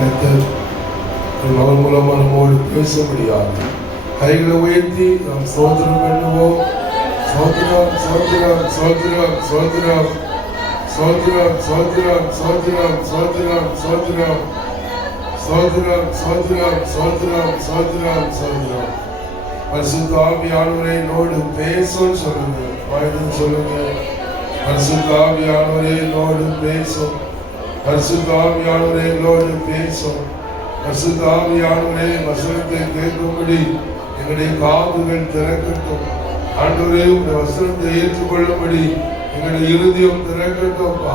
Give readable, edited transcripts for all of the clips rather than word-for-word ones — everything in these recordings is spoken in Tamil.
கர்த்தர் அவர் மூலமாக நம்மோடு பேச முடியாது. கைகளை உயர்த்தி நாம் சோதனம் பண்ணுவோம். சோதனம் சோதனம் சோதனம் சோதனம் சோதனம் சோதனம் சோதனம் சோதனம் சோதனம் சோதனம் சோதனம் சோதனம் சோதனம் சோதனம். பரிசுத்த ஆவியானவரை என்னோடு பேசும் சொல்லுங்க. வாய்தான் சொல்லுங்க. பரிசுத்த ஆவியானவரை என்னோடு பேசும். பரிசுத்த ஆவியானவரை என்னோடு பேசும். பரிசுத்த ஆவியானவரே, வசனத்தை கேட்கும்படி எங்களுடைய காதுகள் திறக்கட்டும். ஆண்டவரே, உடைய வசனத்தை ஏற்றுக்கொள்ளும்படி எங்களுடைய இருதயம் திறக்கட்டும்ப்பா.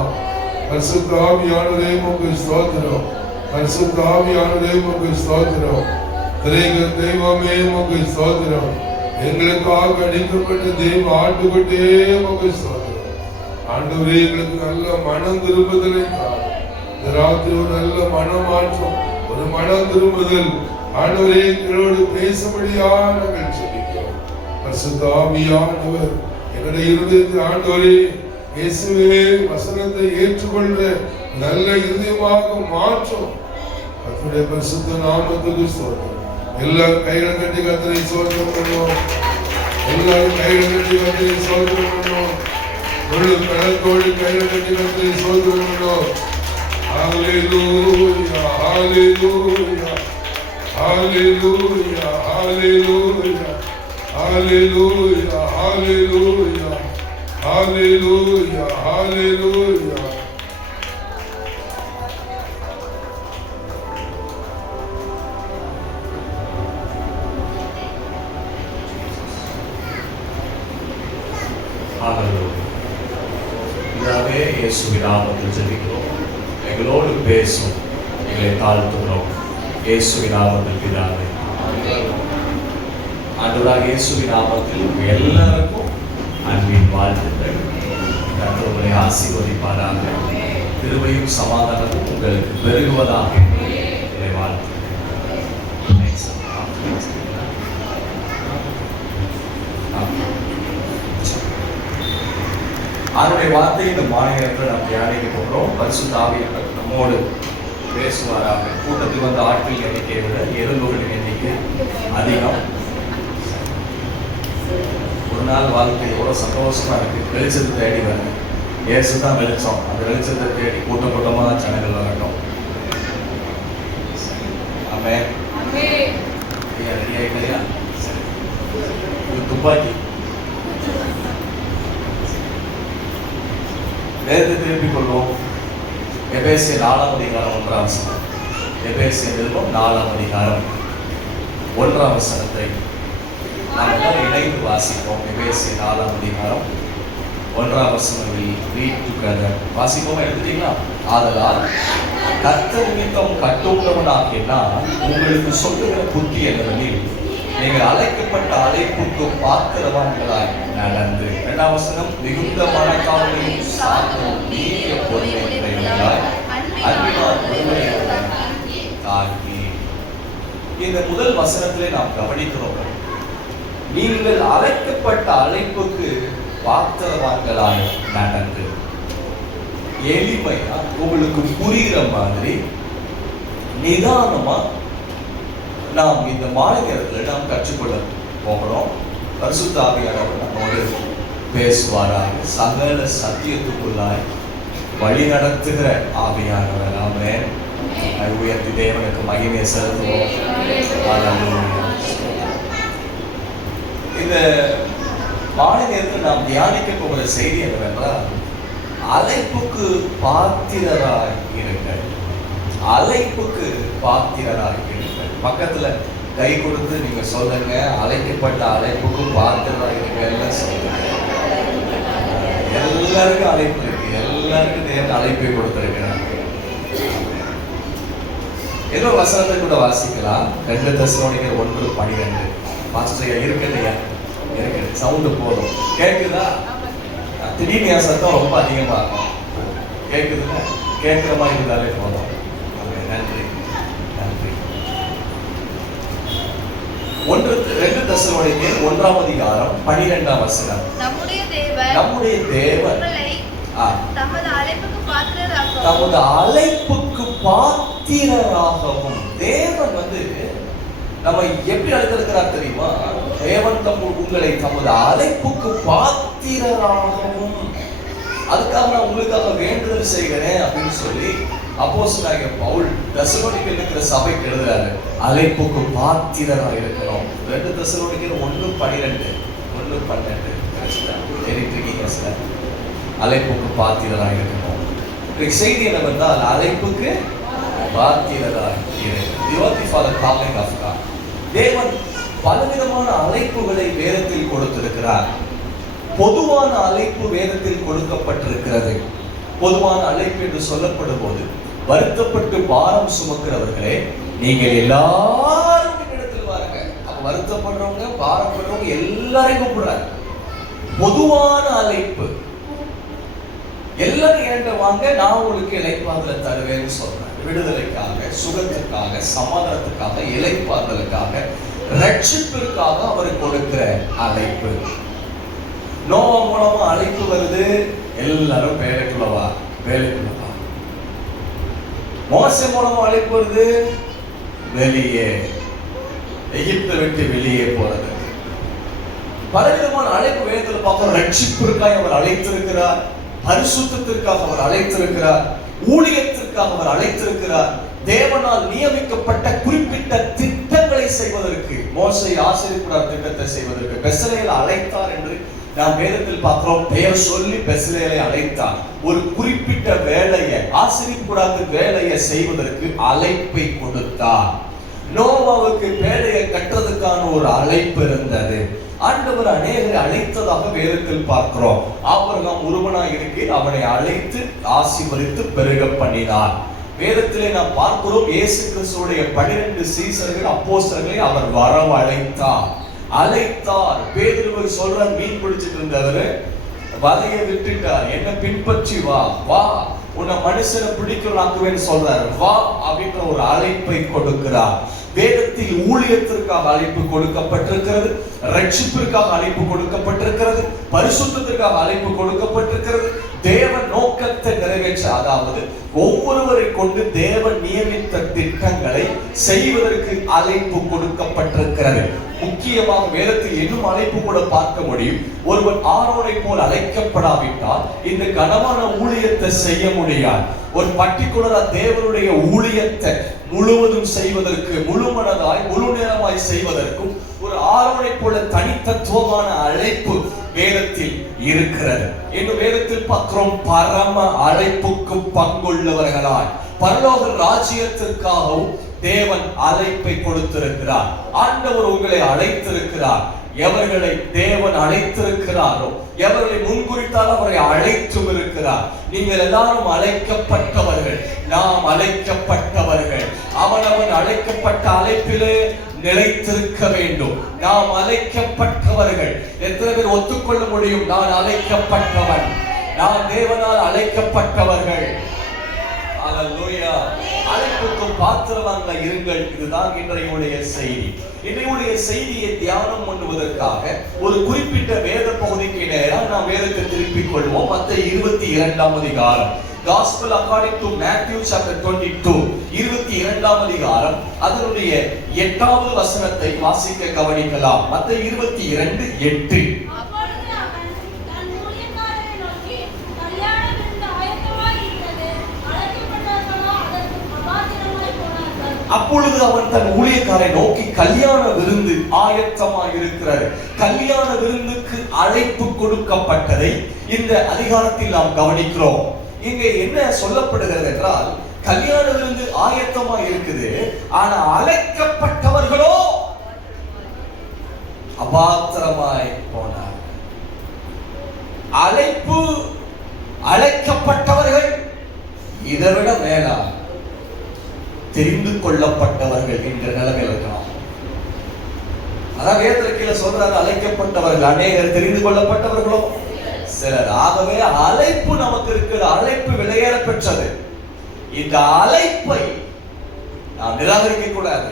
பரிசுத்த ஆவியானவரே, உமக்கு ஸ்தோத்திரம். பரிசுத்த ஆவியானவரே, உமக்கு ஸ்தோத்திரம். தெய்வமே, உமக்கு ஸ்தோத்திரம். எங்களுக்காக அடிக்கப்பட்ட தெய்வ ஆட்டுக்குட்டே உமக்கு ஸ்தோத்திரம். ஆண்டவரே, எங்களுக்கு நல்ல மனம் திரும்புதலை தாரும். இந்த ராத்திரி ஒரு நல்ல மனமாற்றம், ஒரு மனம் திரும்புதல் ஆண்டவரே எங்களோடு பேசும்படியா நாங்கள் சொல்லிக்கிறோம். பரிசுத்த ஆவியானவர் எங்களுடைய இருதயத்தில் ஆண்டவரே இயேசுவே வசனத்தை ஏற்றுக்கொள்ற நல்ல இருதயமாக மாற்றும். கர்த்தருடைய பரிசுத்த நாமத்துக்கு ஸ்தோத்திரம். எல்லாரும் கைகளை கட்டி கர்த்தரை ஸ்தோத்திரம் பண்ணுவோம். எல்லாரும் கைகளை கட்டி கர்த்தரை ஸ்தோத்திரம் பண்ணுவோம். முழு கணத்தோடு கைகளை கட்டி கர்த்தரை ஸ்தோத்திரம் பண்ணுவோம். ஹல்லேலூயா ஹல்லேலூயா ஹல்லேலூயா ஹல்லேலூயா ஹல்லேலூயா ஹல்லேலூயா ஹல்லேலூயா ஹல்லேலூயா. இதாவே இயேசுவின் நாமத்தில் ஜெபிக்கிறோம். எங்களோடு பேசும், எங்களை தாழ்த்துகிறோம். இயேசுவின் நாமத்தில் பிதாவே. ஆண்டவராகிய இயேசுவின் நாமத்தில் எல்லாருக்கும் அன்பின் வாழ்த்துக்கள். கர்த்தர் உங்களை ஆசீர்வதிப்பாராக. கிருபையும் சமாதானமும் உங்களுக்கு பெருகுவதாக என்னை வாழ்த்துக்கள். அவருடைய வார்த்தை இந்த மாநிலத்தில் நாம் தியானிக்க போகிறோம். பரிசுத்த ஆவியானவர் நம்மோடு பேசுவாராக. கூட்டத்தில் வந்த ஆட்கள் எண்ணிக்கையை விட 700 எண்ணிக்கை அதிகம். ஒரு நாள் வாழ்க்கை எவ்வளோ சந்தோஷமா இருக்கு. வெளிச்சத்தை தேடி வர இயேசு தான் வெளிச்சம். அந்த வெளிச்சத்தை தேடி கூட்டம் கூட்டமாக தான் ஜனங்கள் வரட்டும். ஆமென். ரெடி ஆகிட்டா துப்பாக்கி வேதத்தை திருப்பிக் கொள்வோம். எபேசியர் 4ஆம் அதிகாரம் 1ஆம் வசனம். எபேசியர் 4ஆம் அதிகாரம் 1ஆம் வசனத்தை நாம் எல்லாரும் இணைந்து வாசிப்போம். எபேசியர் 4ஆம் அதிகாரம் 1ஆம் வசனம். Read together. வாசிப்போம். எடுத்துட்டீங்களா? ஆதலால் கர்த்தர் நிமித்தம் கட்டுண்டவனாகிய நான் உங்களுக்கு சொல்லுகிற புத்தி என்னவெனில், நீங்கள் அழைக்கப்பட்ட அழைப்புக்கு பாத்திரவான்களாய் நடந்து. 2ஆம் வசனம். மிகுந்த மனக்காவலையும் சாந்தமும் நீடிய பொறுமையுடையவர்களாய் அன்பினால் ஒருவரை தாங்கி. இந்த முதல் வசனத்திலே நாம் கவனிக்கிறோம், நீங்கள் அழைக்கப்பட்ட அழைப்புக்கு பாத்திரவான்களாய் நடந்து. எளிமையா உங்களுக்கு புரிகிற மாதிரி நிதானமா நாம் இந்த மாலை நேரத்தில் நாம் கற்றுக்கொள்ள போகிறோம். பரிசுத்த ஆவியானவர் நம்மோடு பேசுவாராக. சகல சத்தியத்துக்குள்ளாய் வழி நடத்துகிற ஆவியானவர். ஆமென். உயர்த்தி தேவனுக்கு மகிமையை செலுத்துவோம். இந்த மாலை நேரத்தில் நாம் தியானிக்க போகிற செய்தி என்னவென்றால், அழைப்புக்கு பாத்திரராய் இருங்கள். அழைப்புக்கு பாத்திரராய் இருங்கள். பக்கத்துல கை கொடுத்து நீங்க சொல்லுங்க, அழைக்கப்பட்ட அழைப்புக்கு பாத்திரராய் இருங்க. சொல்லுங்க. எல்லாருக்கும் அழைப்பு இருக்கு. எல்லாருக்கும் தேவன் அழைப்பை கொடுத்திருக்கிறார். ஏதோ வசனத்தை கூட வாசிக்கலாம். 2 தெசலோனிக்கர் 1:12. பாஸ்டர் இருக்கலையா? இருக்கு. சவுண்டு போதும். கேட்குதா? திடீர்னு என் சத்தம் ரொம்ப அதிகமா இருக்கும். கேட்குதுன்னா கேட்கிற மாதிரி இருந்தாலே போதும். நன்றி நன்றி. 2 தெசலோனிக்கர் 1ஆம் அதிகாரம் 12ஆம் வசனம். நம்முடைய தேவன் தமது அழைப்புக்கு பாத்திரராகவும். தேவன் நம்ம எப்படி அழைத்திருக்கிறார் தெரியுமா? தேவன் உங்களை தமது அழைப்புக்கு பாத்திரராகவும். அதுக்காக நான் உங்களுக்காக வேண்டுதல் செய்கிறேன் அப்படின்னு சொல்லி அப்போஸ்தலனாகிய பவுல் தெசலோனிக்கேயில் இருக்கிற சபைக்கு எழுதுறாரு. அழைப்புக்கு பாத்திரராக இருக்கணும். 2 தெசலோனிக்கேயர் 1:12 1:12 அழைப்புக்கு பாத்திரராக இருக்கணும். செய்தி என்னவென்றால் அழைப்புக்கு பாத்திரராக இருக்கணும். தேவன் பலவிதமான அழைப்புகளை வேதத்தில் கொடுத்திருக்கிறார். பொதுவான அழைப்பு வேதத்தில் கொடுக்கப்பட்டிருக்கிறது. பொதுவான அழைப்பு என்று சொல்லப்படும் போது, வருத்தப்பட்டு பாரம் சுமக்கிறவர்களே நீங்கள் எல்லாரும் இடத்தில் வாருங்க. வருத்தப்படுறவங்க பாரப்படுறவங்க எல்லாரையும் கூப்பிடுறாங்க. பொதுவான அழைப்பு. எல்லாரும் என்கிட்ட வாங்க, நான் உங்களுக்கு இளைப்பாறுதலை தருவேன்னு சொல்றேன். விடுதலைக்காக, சுகத்திற்காக, சமாதானத்துக்காக, இளைப்பாறுதலுக்காக, ரட்சிப்பிற்காக அவர் கொடுக்கிற அழைப்பு. நோவா மூலமா அழைப்பு வருது, எல்லாரும் வேலைக்குள்ளவா வேலைக்குள்ளவா. மோசே மூலமா அழைப்பு வருது, வெளியே எகிப்தை விட்டு வெளியே போறது. பலவிதமான அழைப்பு வேதத்தில் பார்க்க. ரட்சிப்பிற்காக அவர் அழைத்திருக்கிறார், பரிசுத்தத்திற்காக அவர் அழைத்திருக்கிறார், ஊழியத்திற்காக அவர் அழைத்திருக்கிறார். தேவனால் நியமிக்கப்பட்ட குறிப்பிட்ட திட்டங்களை செய்வதற்கு, மோசே ஆசீர்வதிக்கப்பட்ட திட்டத்தை செய்வதற்கு பெசலேயேலை அழைத்தார் என்று நாம் வேதத்தில் பார்க்கிறோம். பெயர் சொல்லி பெசலேயேலை அழைத்தார். ஒரு குறிப்பிட்ட வேலையை, ஆசீர்வதிக்கப்பட்ட வேலையை செய்வதற்கு அழைப்பை கொடுத்தார். நோவாவுக்கு பேழையை கட்டுறதுக்கான ஒரு அழைப்பு இருந்தது. ஆண்டவர் அநேகரை அழைத்ததாக வேதத்தில் பார்க்கிறோம். ஆபிரகாம் ஒருவனாய் இருக்கிற அவனை அழைத்து ஆசீர்வதித்து பெருக பண்ணினார். வேதத்திலே நாம் பார்க்கிறோம், இயேசு கிறிஸ்துவுடைய 12 சீசர்கள் அப்போஸ்தலர்களை அவர் வரவழைத்தார். அழைத்தார். பேதுருவை சொல்ற, மீன் பிடிச்சிட்டு இருந்தவர் வலையை விட்டுட்டார். என்ன பின்பற்றி வா, வா உன்னை மனுஷனை பிடிக்கிறாக்குவேன்னு சொல்றாரு. வா அப்படின்ற ஒரு அழைப்பை கொடுக்கிறார். வேதத்தில் ஊழியத்திற்காக அழைப்பு கொடுக்கப்பட்டிருக்கிறது, ரட்சிப்பிற்காக அழைப்பு கொடுக்கப்பட்டிருக்கிறது, பரிசுத்தத்திற்காக அழைப்பு கொடுக்கப்பட்டிருக்கிறது. தேவன் நோக்கத்தை நிறைவேற்ற, அதாவது ஒவ்வொருவரை கொண்டு தேவன் நியமித்த திட்டங்களை செய்வதற்கு அழைப்பு கொடுக்கப்பட்டிருக்கிறது. முக்கியமாக வேதத்தில் இன்னும் அழைப்பு கூட பார்க்க முடியும். ஒருவன் ஆரோனை போல் அழைக்கப்படாவிட்டால் இந்த கனமான ஊழியத்தை செய்ய முடியாது. ஒரு பர்டிகுலரா தேவனுடைய ஊழியத்தை முழுவதும் செய்வதற்கு, முழு மனதாய் முழு நேரமாய் செய்வதற்கும் ஒரு ஆரோனை போல தனித்தத்துவமான அழைப்பு வேதத்தில் இருக்கிறது. இன்னும் வேதத்தில் பார்க்கிறோம், பரம அழைப்புக்கு பங்குள்ளவர்களாய் பரலோக ராஜ்யத்திற்காகவும் தேவன் அழைப்பை கொடுத்திருக்கிறார். ஆண்டவர் உங்களை அழைத்திருக்கிறார். எவர்களை தேவன் அழைத்திருக்கிறாரோ, எவர்களை முன்குறித்தால் அவரை அழைத்தும் இருக்கிறார். நீங்கள் எல்லாரும் அழைக்கப்பட்டவர்கள், நாம் அழைக்கப்பட்டவர்கள். அவனவன் அழைக்கப்பட்ட அழைப்பிலே நிலைத்திருக்க வேண்டும். நாம் அழைக்கப்பட்டவர்கள். எத்தனை பேர் ஒத்துக்கொள்ள முடியும்? நான் அழைக்கப்பட்டவன், நான் தேவனால் அழைக்கப்பட்டவர்கள். அல்லேலூயா. அழைப்புக்கு பாத்திரவான்களா இருங்கள். இதுதான் இன்றைய செய்தி. இன்றைய செய்தியை தியானம் பண்ணுவதற்காக ஒரு குறிப்பிட்ட வேத பகுதிக்கு நேரம் நாம் வேதத்தை திருப்பிக் கொள்வோம். மத்தேயு 22ஆம் அதிகாரம், Gospel according to Matthew chapter 22, 22ஆம் அதிகாரம், அதனுடைய 8வது வசனத்தை வாசிக்க கவனிக்கலாம். மத்தேயு 22:8. அப்பொழுது அவன் தன் ஊழியக்காரை நோக்கி, கல்யாண விருந்து ஆயத்தமாக இருக்கிறது. கல்யாண விருந்துக்கு அழைப்பு கொடுக்கப்பட்டதை இந்த அதிகாரத்தில் நாம் கவனிக்கிறோம். இங்கே என்ன சொல்லப்படுகிறது என்றால், கல்யாண விருந்து ஆயத்தமாக இருக்குது, ஆனா அழைக்கப்பட்டவர்களோ அபாத்திரமாய் போனார். அழைப்பு, அழைக்கப்பட்டவர்கள் இதைவிட மேலா தெரிந்து கொள்ளப்பட்டவர்கள் என்ற நிலைமையில் இருக்கலாம். அதான் வேதத்தில் கீழே சொல்றாரு, அழைக்கப்பட்டவர்கள் அநேகர், தெரிந்து கொள்ளப்பட்டவர்களோ சிலர். ஆகவே அழைப்பு நமக்கு இருக்கிற அழைப்பு விலையேற பெற்றது. இந்த அழைப்பை நாம் நிராகரிக்க கூடாது,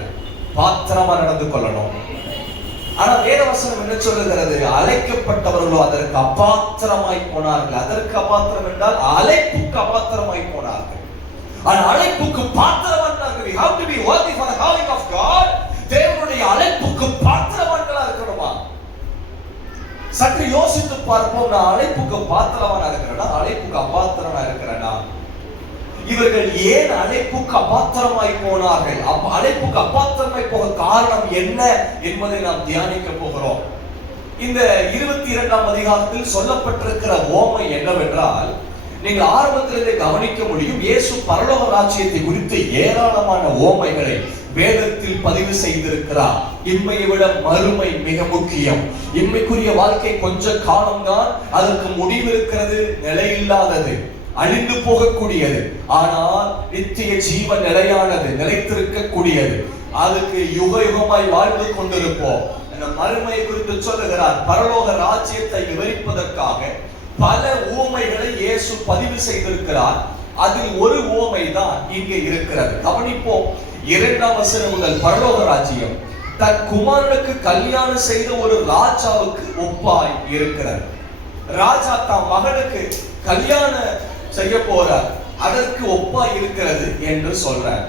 பாத்திரமா நடந்து கொள்ளணும். ஆனா வேதவசனம் என்ன சொல்லுகிறது? அழைக்கப்பட்டவர்களோ அதற்கு அபாத்திரமாய் போனார்கள். அதற்கு அபாத்திரம் என்றால் அழைப்புக்கு அபாத்திரமாய் போனார்கள். ஆனா அழைப்புக்கு பாத்திரமாக பார்ப்போம். நான் அழைப்புக்கு பாத்திரமா இருக்கிறேனா, அழைப்புக்கு அபாத்திரமா இருக்கிறேனா? இவர்கள் ஏன் அழைப்புக்கு அபாத்திரமாய் போனார்கள்? அழைப்புக்கு அபாத்திரமாய் போக காரணம் என்ன என்பதை நாம் தியானிக்க போகிறோம். இந்த 22ஆம் அதிகாரத்தில் சொல்லப்பட்டிருக்கிற ஓமை என்னவென்றால், நீங்கள் ஆரம்பத்திலிருந்தே கவனிக்க முடியும். இயேசு பரலோக ராஜ்யத்தை குறித்து ஏராளமான ஓமைகளை வேதத்தில் பதிவு செய்திருக்கிறார். இம்மையை விட மறுமை மிக முக்கியம். இம்மைக்குரிய வாழ்க்கை கொஞ்ச காலம்தான், அதற்கு முடிவு இருக்கிறது, நிலையில்லாதது, அழிந்து போகக்கூடியது. ஆனால் நித்திய ஜீவன் நிலையானது, நிலைத்திருக்கக்கூடியது. அதுக்கு யுக யுகமாய் வாழ்ந்து கொண்டிருப்போம். மறுமை குறித்து சொல்லுகிறார். பரலோக ராஜ்யத்தை விவரிப்பதற்காக பல ஊமைகளை இயேசு பதிவு செய்திருக்கிறார். அதில் ஒரு ஊமை தான் இங்கே இருக்கிறது. கவனிப்போம். 2ஆம் வசனம் முதல் பரலோக ராஜ்யம் தன் குமாரனுக்கு கல்யாணம் செய்த ஒரு ராஜாவுக்கு ஒப்பாய் இருக்கிறது. ராஜா தன் மகனுக்கு கல்யாணம் செய்ய போறார், அதற்கு ஒப்பாய் இருக்கிறது என்று சொல்றார்.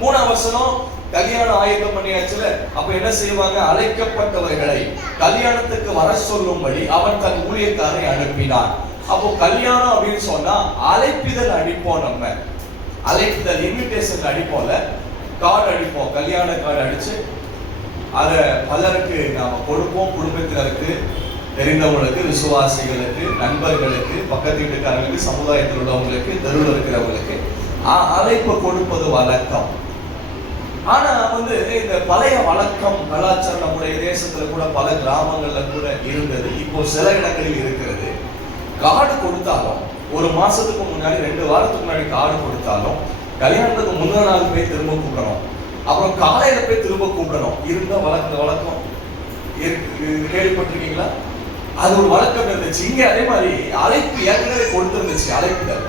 3ஆம் வசனம் கல்யாணம் ஆயத்தம் பண்ணியாச்சுல, அப்ப என்ன செய்வாங்க? அழைக்கப்பட்டவர்களை கல்யாணத்துக்கு வர சொல்லும்படி அவன் தன் ஊழியக்காரை அனுப்பினான். அப்போ கல்யாணம் அப்படின்னு சொன்னா அழைப்பிதழ் அடிப்போம். நம்ம அழைப்பிதழ் இன்விடேஷன் அடிப்போம்ல, கார்டு அடிப்போம். கல்யாண கார்டு அடிச்சு அதை பலருக்கு நாம கொடுப்போம். குடும்பத்தினருக்கு, தெரிந்தவங்களுக்கு, விசுவாசிகளுக்கு, நண்பர்களுக்கு, பக்கத்து வீட்டுக்காரர்களுக்கு, சமுதாயத்தில் உள்ளவங்களுக்கு, தெருவில் இருக்கிறவங்களுக்கு அழைப்பு கொடுப்பது வழக்கம். ஆனா இந்த பழைய வழக்கம் கலாச்சாரம் நம்முடைய தேசத்துல கூட பல கிராமங்கள்ல கூட இருந்தது, இப்போ சில இடங்களில் இருக்கிறது. கார்டு கொடுத்தாலும் ஒரு மாசத்துக்கு முன்னாடி, 2 வாரத்துக்கு முன்னாடி கார்டு கொடுத்தாலும் கல்யாணத்துக்கு முந்தின நாள் போய் திரும்ப கூப்பிடணும், அப்புறம் காலையில போய் திரும்ப கூப்பிடணும். இருந்த வழக்கம் கேள்விப்பட்டிருக்கீங்களா? அது ஒரு வழக்கம் இருந்துச்சு. இங்க அதே மாதிரி அழைப்பு ஏற்கனவே கொடுத்திருந்துச்சு, அழைப்புகள்.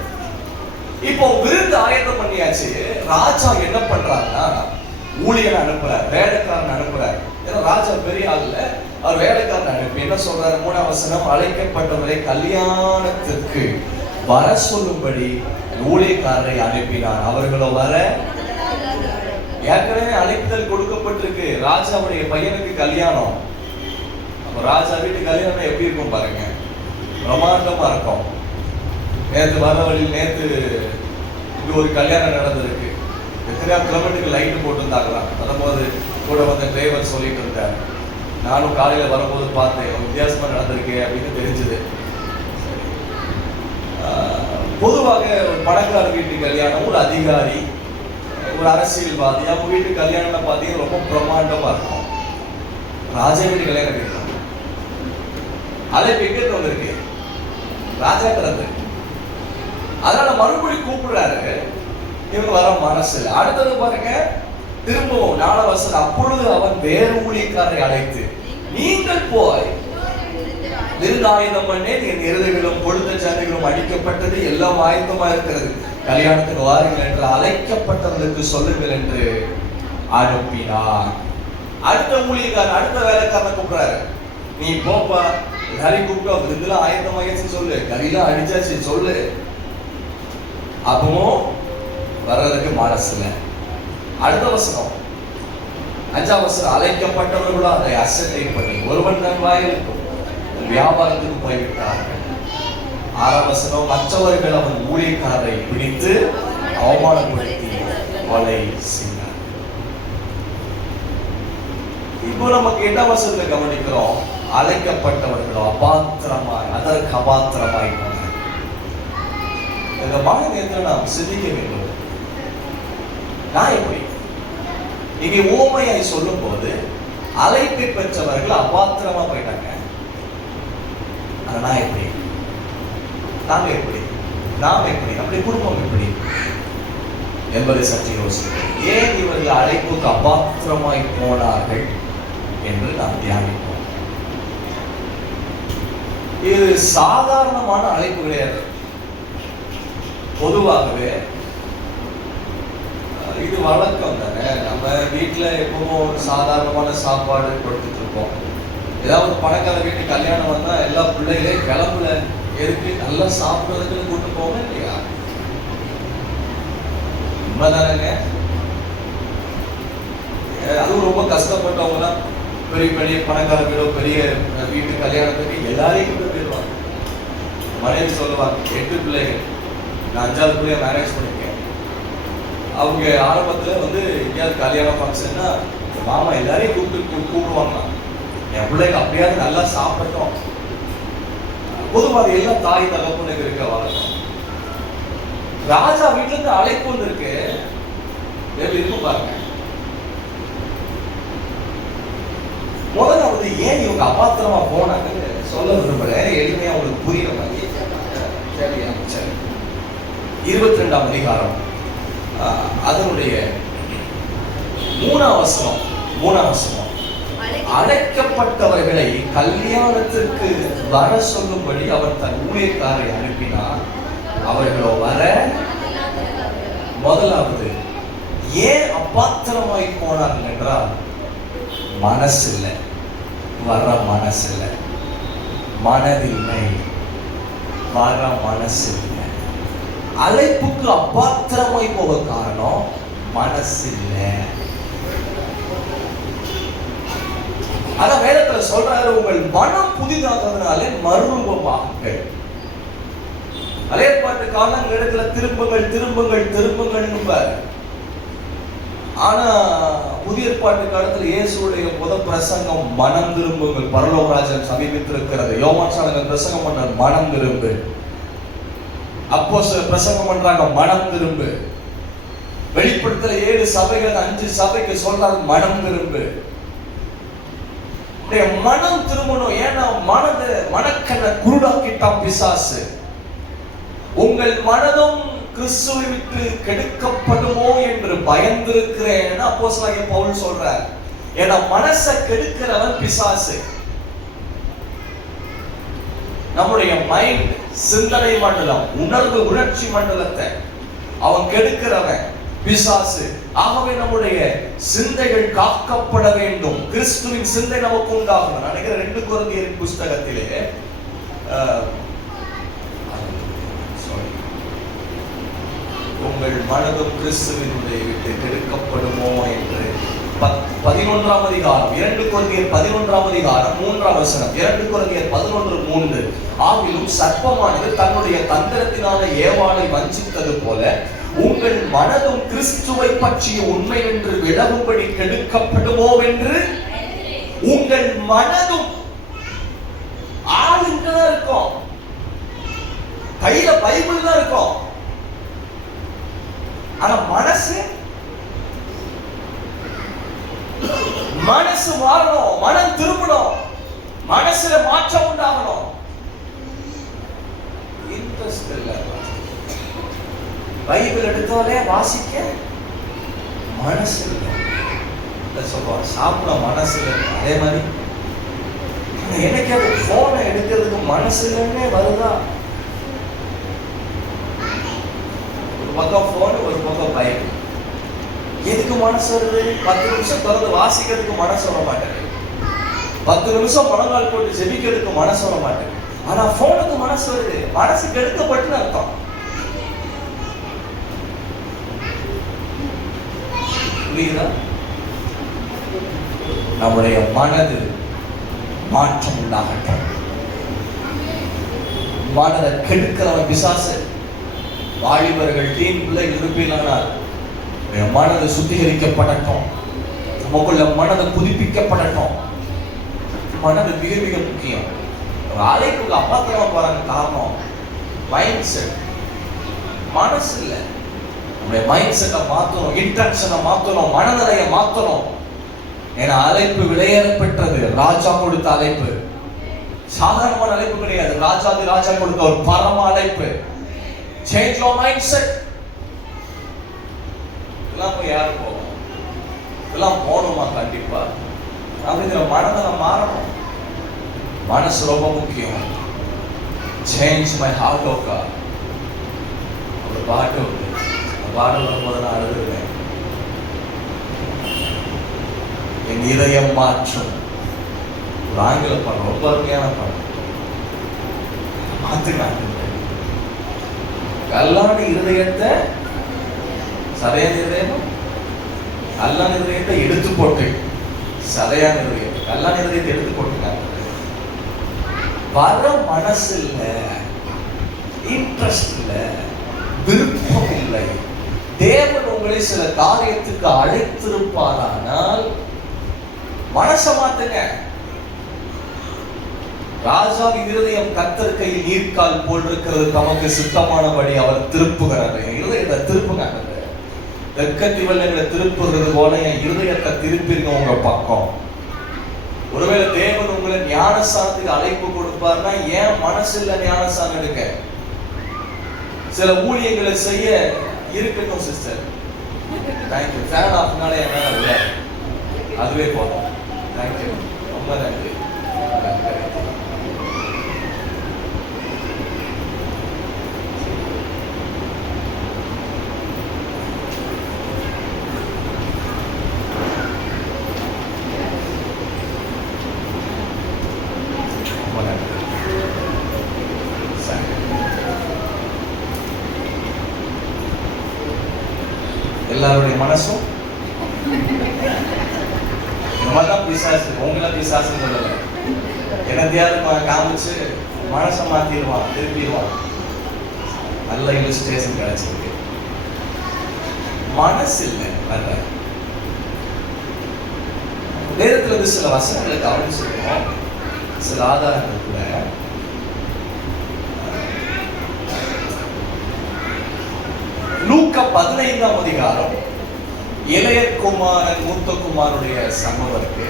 இப்போ விருந்து ஆயத்தம் பண்ணியாச்சு. ராஜா என்ன பண்றாருன்னா, ஊழியரை அனுப்புறார், வேலைக்காரன் அனுப்புறார். ஏன்னா ராஜா பெரிய ஆள் இல்ல, அவர் வேலைக்காரன் அனுப்பி என்ன சொல்றாரு? 3ஆம் வசனம், அழைக்கப்பட்டவரை கல்யாணத்திற்கு வர சொல்லும்படி ஊழியக்காரரை அனுப்பினார். அவர்களோ வர, ஏற்கனவே அழைப்புதல் கொடுக்கப்பட்டிருக்கு. ராஜாவுடைய பையனுக்கு கல்யாணம். அப்ப ராஜா வீட்டு கல்யாணம் எப்படி இருக்கும் பாருங்க, பிரமாண்டமா இருக்கும். நேற்று வர வழியில் நேற்று இங்க ஒரு கல்யாணம் நடந்திருக்கு. எத்தனையோ கிலோமீட்டருக்கு லைட்டு போட்டுருந்தாங்களாம். வரும்போது கூட வந்த டிரைவர் சொல்லிட்டு இருந்தார். நானும் காலையில வரும்போது பார்த்தேன், வித்தியாசமா நடந்திருக்கு அப்படின்னு தெரிஞ்சது. பொதுவாக ஒரு பணக்கார வீட்டு கல்யாணம், ஒரு அதிகாரி, ஒரு அரசியல்வாதி, அவங்க வீட்டு கல்யாணம் பார்த்தீங்கன்னா ரொம்ப பிரமாண்டமா இருக்கும். ராஜா வீட்டு கல்யாணம் இருக்கும். அழைப்பு எங்க வந்திருக்கு? ராஜா கிடந்து. அதனால மறுபடியும் கூப்பிடுறாரு. இவங்க வர மனசு. அடுத்தது பாருங்க, திரும்பவும் 4ஆம் வசனம், அப்பொழுது அவன் வேறு ஊழியக்காரரை அழைத்து, நீங்கள் போய் விருந்து ஆயுதம் பண்ணே, என் இருதயங்களும் கொழுத்த ஜாதிகளும் அடிக்கப்பட்டது, எல்லாம் ஆயுதமா இருக்கிறது, கல்யாணத்துக்கு வாருங்கள் என்று அழைக்கப்பட்டவர்களுக்கு சொல்லுங்கள் என்று அனுப்பினார். அடுத்த ஊழியக்காரன், அடுத்த வேலைக்காரனை கூப்பிடுறாரு. நீ போப்பா, எல்லாரையும் கூப்பிட்டா விருந்துலாம் ஆயுதமாயிடுச்சு சொல்லு, கறியெல்லாம் அடிச்சாச்சு சொல்லு. அப்பவும் வர்றதுக்கு மனசுல. அடுத்த வசனம் 5ஆம் வசனம், அழைக்கப்பட்டவர்களும் அதை அசட்டை பண்ணி ஒருவன் தன் வாயிலுக்கும் வியாபாரத்துக்கு போய்விட்டார்கள். 6ஆம் வசனம், மற்றவர்கள் அவன் ஊழியக்காரரை பிடித்து அவமானப்படுத்தி கொலை செய்தார். இப்போ நமக்கு 8ஆம் வசனத்தை கவனிக்கிறோம். அழைக்கப்பட்டவர்களும் அபாத்திரமாய், அதற்கு அபாத்திரமாய் போனார். இந்த மகன் நேரத்தில் நாம் சிந்திக்க வேண்டும். நான் எப்படி இங்கே ஓமையாய் சொல்லும் போது அழைப்பை பெற்றவர்கள் அபாத்திரமா போயிட்டாங்க. நான் எப்படி, நாங்க எப்படி, நாம் எப்படி, நம்முடைய குடும்பம் எப்படி என்பதை சற்று யோசிக்கிறேன். ஏன் இவர்கள் அழைப்புக்கு அபாத்திரமாய் போனார்கள் என்று நாம் தியானிப்போம். இது சாதாரணமான அழைப்பு கிடையாது. பொதுவாகவே இது வழக்கம் தானே. நம்ம வீட்டுல எப்பவும் ஒரு சாதாரணமான சாப்பாடு கொடுத்துட்டு இருப்போம். ஏதாவது ஒரு பணக்கார வீட்டு கல்யாணம் வந்தா எல்லா பிள்ளைகளே கிளம்புல எதுக்கு, நல்லா சாப்பிடுறதுக்குன்னு கூட்டு போங்க இல்லையா? உண்மைதானங்க. அதுவும் ரொம்ப கஷ்டப்பட்டவங்க தான் பெரிய பெரிய பணக்கார வீடோ பெரிய வீட்டு கல்யாணத்துக்கு எல்லாரையும் கூட்டு மனைவி சொல்லுவாங்க, 8 பிள்ளைகள், நான் 5வது பிள்ளைய மேரேஜ் பண்ணிருக்கேன். அவங்க ஆரம்பத்துல எங்கேயாவது கல்யாணம் ஃபங்க்ஷன்னா மாமா எல்லாரையும் கூப்பிடுவாங்க. என் பிள்ளைங்க அப்படியாவது நல்லா சாப்பிட்டோம். பொதுவாக எல்லாம் தாய் தகப்பனுக்கு இருக்க வழக்கம். ராஜா வீட்டுல இருந்து அழைப்பு இருக்கு, எப்படி இருக்கும் பாருங்க. முதல்ல ஏன் இவங்க அபாத்திரமா போனாங்கன்னு சொல்ல விரும்புறேன், எளிமையா உங்களுக்கு புரியுற மாதிரி. 22ஆம் அதிகாரம் அதனுடைய 3ஆம் வசனம், அழைக்கப்பட்டவர்களை கல்யாணத்திற்கு வர சொல்லும்படி அவர் தன் ஊழியக்காரை அனுப்பினார். அவர்களோ வர, முதலாவது ஏன் அபாத்திரமாய் போனார்கள் என்றால் மனசு இல்லை, வர மனசு இல்லை, மனதில்லை, வர மனசு இல்லை. அழைப்புக்கு அபாத்திரமாய் போக காரணம் மனசு இல்லை. ஆனா வேதத்துல சொல்றாரு, உங்கள் மனம் புதிதாகிறதுனாலே மறுரூபமாகுங்கள். பழைய ஏற்பாட்டு காலங்களிடத்துல திரும்புங்கள். ஆனா புதிய ஏற்பாட்டு காலத்துல இயேசுடைய முதல் பிரசங்கம் மனம் திரும்புங்கள், பரலோகராஜன் சமீபித்திருக்கிறது. யோவான் சாணகன் பிரசங்கம் பண்ண மனம் திரும்பு, அப்போஸ்தலர் பிரசங்கம் பண்றாங்க மனம் திரும்பு. வெளிப்படுத்தல 7 சபைகள் 5 சபைக்கு சொல்றாங்க மனம் திரும்பு. மனம் திரும்பணும். ஏன்னா மனக்கண்ண குருடாக்கிட்டான் பிசாசு. உங்கள் மனதும் கிறிஸ்துவை விட்டு கெடுக்கப்படுமோ என்று பயந்திருக்கிறேன் அப்போஸ்தலன் பவுல் சொல்றார். ஏன்னா மனசை கெடுக்கிறவன் பிசாசு. நம்முடைய மைண்ட், சிந்தனை மண்டலம், உணர்ச்சி மண்டலத்தை அவன் கெடுக்கிறவன் பிசாசு. ஆகவே நம்முடைய சிந்தைகள் காக்கப்பட வேண்டும். கிறிஸ்துவின் சிந்தை நமக்கு உண்டாகணும். நினைக்கிற 2 கொரிந்தியரின் புஸ்தகத்திலே உங்கள் மனதும் கிறிஸ்துவினுடைய விட்டு கெடுக்கப்படுமோ என்று 11ஆம் அதிகாரம் 2 கொரிந்தியர் 11ஆம் அதிகாரம் 3ஆம் வசனம். 2 கொரிந்தியர் 11:3. ஆகிலும் சர்ப்பமானது தன்னுடைய தந்திரத்தினால ஏவாளை வஞ்சித்தது போல உங்கள் மனதும் கிறிஸ்துவை பற்றிய உண்மை என்று விளங்கும்படி கெடுக்கப்படுமோ என்று. உங்கள் மனதும் ஆளுங்கதான் இருக்கும், கையில பைபிள் தான் இருக்கும். ஆனா மனசு மாறணும், மனம் திரும்பணும், மனசுல மாற்றம் உண்டாகணும். இன்ட்ரெஸ்ட் இல்ல, பைபிள் எடுத்தாலே வாசிக்க மனசு இல்லை சொல்லுவாங்க, சாப்பிட மனசு இல்லை. அதே மாதிரி எனக்கு போனை எடுக்கிறதுக்கு மனசு இல்லைன்னே வருதா? ஒரு பக்கம் போன், ஒரு பக்கம் பைபிள். எதுக்கு மனசு வருது? 10 நிமிஷம் தொடர்ந்து வாசிக்கிறதுக்கு மனசு வர மாட்டேங்குது. 10 நிமிஷம் முழங்கால் போட்டு ஜெபிக்கிறதுக்கு மனசு வர மாட்டேங்குது. ஆனா போனுக்கு மனசு வருது. மனசுக்கு எடுக்கப்பட்டுன்னு அர்த்தம். புரியுதா? நம்முடைய மனது மாற்றம் உண்டாகட்டும். மனதை கெடுக்கிறவன் பிசாசு. வாலிபர்கள், தீன் பிள்ளைகள் இருப்பீங்களானால் மனது சுத்திகரிக்கப்படட்டும், நமக்குள்ள மனது புதுப்பிக்கப்படட்டும். மனது மிக மிக முக்கியம். ஆலைக்குள்ள அப்பாத்திரமா போறாங்க காரணம் மைண்ட் செட், மனசு இல்லை. நம்முடைய மைண்ட் செட்டை மாற்றணும், இன்டென்ஷனை மாற்றணும், மனநிலையை மாற்றணும். ஏன்னா அழைப்பு விலையேற பெற்றது. ராஜா கொடுத்த அழைப்பு சாதாரணமான அழைப்பு கிடையாது. ராஜா கொடுத்த ஒரு பரம அழைப்பு. Change your mind set. இதெல்லாம் போய் யாரு போகும்? இதெல்லாம் போகணுமா? கண்டிப்பா. அப்படிங்கிற மனதை மாறணும். மனசு ரொம்ப முக்கியம். Change my heart oh God. ஒரு பாட்டு உண்டு. பாடல் வரும்போது நான் அழுதுருவேன். என் இதயம் மாற்றும். ஒரு ஆங்கில படம், ரொம்ப அருமையான படம். மாத்துக்காங்க. கல்லான இருதயத்தை, சதையான இருதயம், கல்லான இருதயத்தை எடுத்து போட்டு, சதையான இருதயம், கல்லான இருதயத்தை எடுத்து போட்டுக்காங்க. வர மனசு இல்ல, இன்ட்ரெஸ்ட் இல்லை, விருப்பம் இல்லை. தேவன் உங்களை சில காரியத்துக்கு அழைத்திருப்பாரானால் மனசை மாத்துங்க. ராஜாவின் இருதயம் கர்த்தர் கையில் நீர்க்கால் போல் இருக்கிறது, தமக்கு சுத்தமானபடி அவர் திருப்புகிறார். இருதயத்தை திருப்புங்க. வெக்கத்தி வெள்ளங்களை திருப்புகிறது போல என் இருதயத்தை திருப்பிருங்க உங்க பக்கம். ஒருவேளை தேவன் உங்களை ஞானஸ்தானத்துக்கு அழைப்பு கொடுப்பார்னா ஏன் மனசு இல்ல ஞானஸ்தானம் எடுக்க? சில ஊழியங்களை செய்ய இருக்கட்டும் சிஸ்டர். தேங்க்யூ. ஃபேன் ஆஃப்னாலே என்ன அதுவே போதும். தேங்க்யூ, ரொம்ப நன்றி. எல்லாருடைய மனசும் நம்மதான் பிசாசு. உங்களை பிசாசு சொல்லல, என்னத்தையாவது காமிச்சு மனசை மாத்திடுவான், திருப்பிடுவான். நல்ல இலுஸ்ட்ரேஷன் கிடைச்சிருக்கு. மனசு இல்லை வர்ற நேரத்துல இருந்து சில வசனங்களை கவனிச்சிருக்கோம், சில ஆதாரங்கள் கூட. லூக்கா 15ஆம் அதிகாரம் இளைய குமாரன் மூத்த குமாரனுடைய சம்பவம் இருக்கு.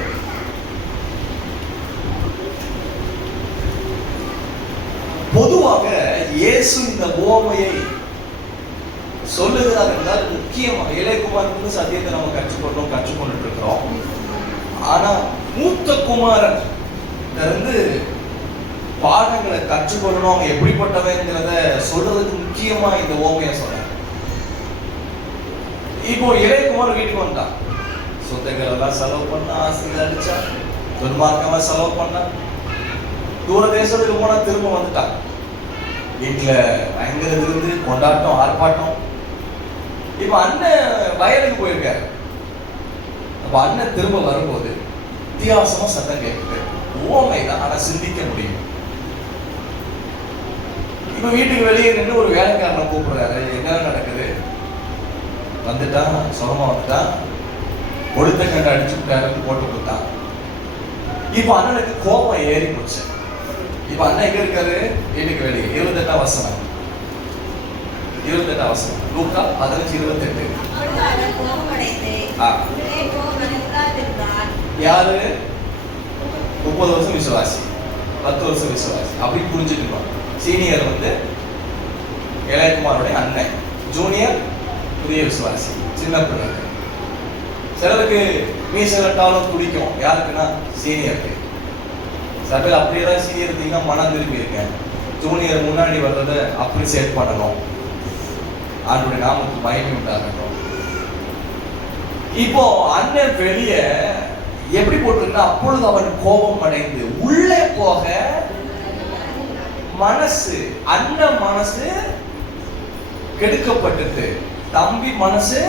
பொதுவாக இயேசு இந்த உவமையை சொல்லுகிறார் என்றால் முக்கியமா இளைய குமாரனுக்கு சத்தியத்தை நம்ம கற்றுக்கொண்டு இருக்கிறோம். ஆனா மூத்த குமாரன் இருந்து பாடங்களை கற்றுக்கொள்ளணும், அவங்க எப்படிப்பட்டவங்கிறத சொல்றதுக்கு முக்கியமா இந்த உவமையை சொல்ற. இப்போ இளையகுமார் வீட்டுக்கு வந்தான். சொத்துக்கள் எல்லாம் செலவு பண்ண, ஆசைகள் அடிச்சா, துன்மார்க்கமா செலவு பண்ண, தூர தேசத்துக்கு போனா திரும்ப வந்துட்டான். வீட்டுல பயங்கர விருந்து, கொண்டாட்டம், ஆர்ப்பாட்டம். இப்ப அண்ணன் வயலுக்கு போயிருக்காரு. அப்ப அண்ணன் திரும்ப வரும்போது வித்தியாசமா சத்தம் கேட்குது. ஓமைதான், ஆனா சிந்திக்க முடியும். இப்ப வீட்டுக்கு வெளியே நின்று ஒரு வேலைக்காரனை கூப்பிடுறாரு. என்ன நடக்குது? வந்துட்டான், சுகமா வந்துட்டான், கொடுத்த கண்டு அடிச்சு விட்டாருன்னு போட்டு கொடுத்தான். இப்ப அண்ணனுக்கு கோபம் ஏறி போச்சு. இப்ப அண்ணன் எங்க இருக்காரு? வீட்டுக்கு வெளியே. 28ஆம் வசனம், 28ஆம் வசனம், லூக்கா 15:28. யாரு? 30 வருஷம் விசுவாசி, 10 வருஷம் விசுவாசி, அப்படி புரிஞ்சுக்கணும். சீனியர் வந்து இளையகுமாரோடைய அண்ணன், ஜூனியர் புதிய விசுவாசி, சின்ன பிள்ளை. சிலருக்கு மீசை கட்டாலும் பிடிக்கும். யாருக்குன்னா சீனியருக்கு. சில பேர் அப்படியே தான் சீனியர் இருந்தீங்கன்னா மனம் திரும்பி இருக்கேன். ஜூனியர் முன்னாடி வர்றதை அப்ரிசியேட் பண்ணணும். ஆண்டுடைய நாமத்துக்கு மகிமை உண்டாகட்டும். இப்போ அண்ணன் வெளியே எப்படி போட்டிருக்குன்னா, அப்பொழுது அவன் கோபம் அடைந்து உள்ளே போக மனசு, அண்ணன் மனசு கெடுக்கப்பட்டது, தம்பி மனசு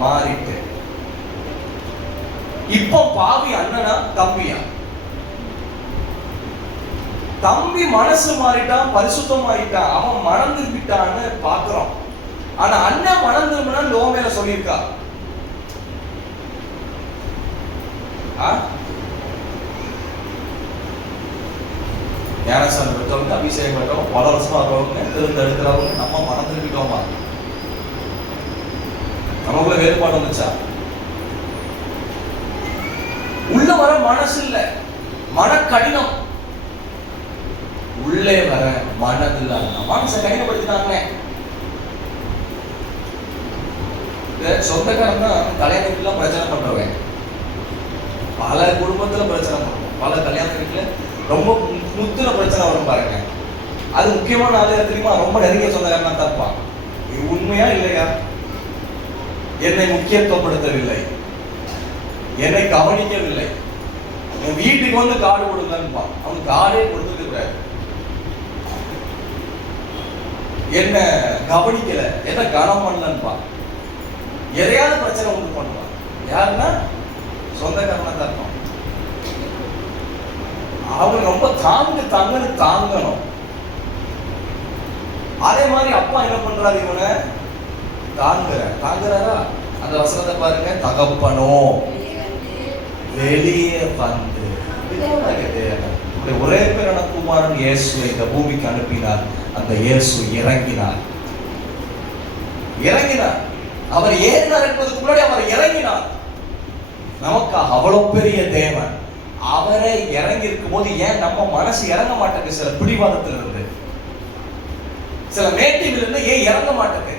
மாறிட்டு. இப்போ பாவி அண்ணனா தம்பியா? தம்பி மனசு மாறிட்டான், பரிசுத்தமாயிட்டான், அவன் மனம் திரும்பிட்டான்னு பாக்குறோம். ஆனா அண்ணன் மனம் திரும்பினா லோமேல சொல்லியிருக்கா. ஞானசாமி பெற்றவங்க, அபிஷேகம் பெற்றவங்க, பல வருஷமா இருக்கிறவங்க, எடுக்கிறவங்க, நம்ம மனம் திரும்பிட்டோமா? நமக்குள்ள வேறுபாடு வந்துச்சா? உள்ள வர மனசு இல்ல, மன கடினம். உள்ளே வர மனதில்ல, மனசை கடினப்படுத்தினாங்க. சொந்தக்காரன் தான் கல்யாணத்துக்குலாம் பிரச்சனை பண்றவன். பல குடும்பத்துல பிரச்சனை பண்ணுவோம், பல கல்யாண வீட்டுல ரொம்ப முத்துல பிரச்சனை வரும் பாருங்க. அது முக்கியமான ஆளு தெரியுமா? ரொம்ப நெருங்கிய சொந்தக்காரனா தப்பான். இது உண்மையா இல்லையா? என்னை முக்கியத்துவப்படுத்தவில்லை, என்னை கவனிக்கவில்லை. என் வீட்டுக்கு வந்து காடு கொடுங்கன்னு அவன் காடே கொடுத்துருக்கிறாரு. என்ன கவனிக்கல, என்ன கனம் பண்ணலன்பா. எதையாவது பிரச்சனை உண்டு பண்ணுவான். யாருன்னா சொந்தக்காரனா தான் இருப்பான். அவங்க ரொம்ப தாங்கணும். அதே மாதிரி அப்பா என்ன பண்றாரு, இவனை தாங்குறாரா? அந்த வசனத்தை பாருங்க, தகப்பனோ வெளியே வந்து ஒரே பேரான குமாரன் இயேசுவை இந்த பூமிக்கு அனுப்பினார். அந்த இயேசு இறங்கினார். அவர் ஏறினார் என்பதற்கு முன்னாடி அவர் இறங்கினார். நமக்காக அவ்வளவு பெரிய தேவன் அவரை இறங்கி இருக்கும் போது ஏன் நம்ம மனசு இறங்க மாட்டேங்குது? சில பிடிவாதத்தில் இருந்து, சில நேட்டிவ்ல இருந்து ஏன் இறங்க மாட்டேங்குது?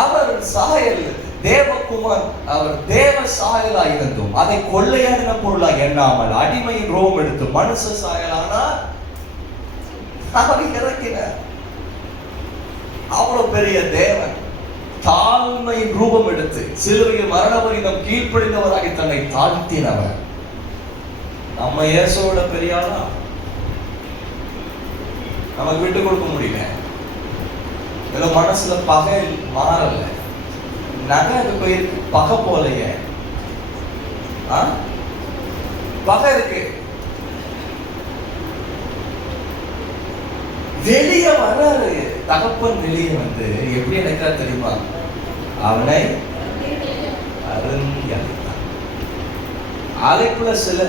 அவர் சாயல் தேவகுமார், அவர் தேவ சாயலா இருந்தும் அதை கொள்ளையாடின பொருளா எண்ணாமல் அடிமையின் ரோம் எடுத்து மனுஷ சாயலானா அவர் இறக்கினார். அவ்வளவு பெரிய தேவன் தாழ்மையின் ரூபம் எடுத்து சிலுவையில் மரணபரிதம் கீழ்ப்படிந்தவராகி தன்னை தாழ்த்தினவர். நம்ம இயேசுவோட பெரியாளா? நமக்கு விட்டு கொடுக்க முடியல. ஏதோ மனசுல பகை மாறல, நகை போயிருக்கு, பகை போலையே பகை இருக்கு. வெளியே வர்றாரு தகப்பன். வெளியே வந்து எப்படி அழைக்கிறார் தெரியுமா? அவனை அருந்தி அழைத்தார். அழைப்புல சில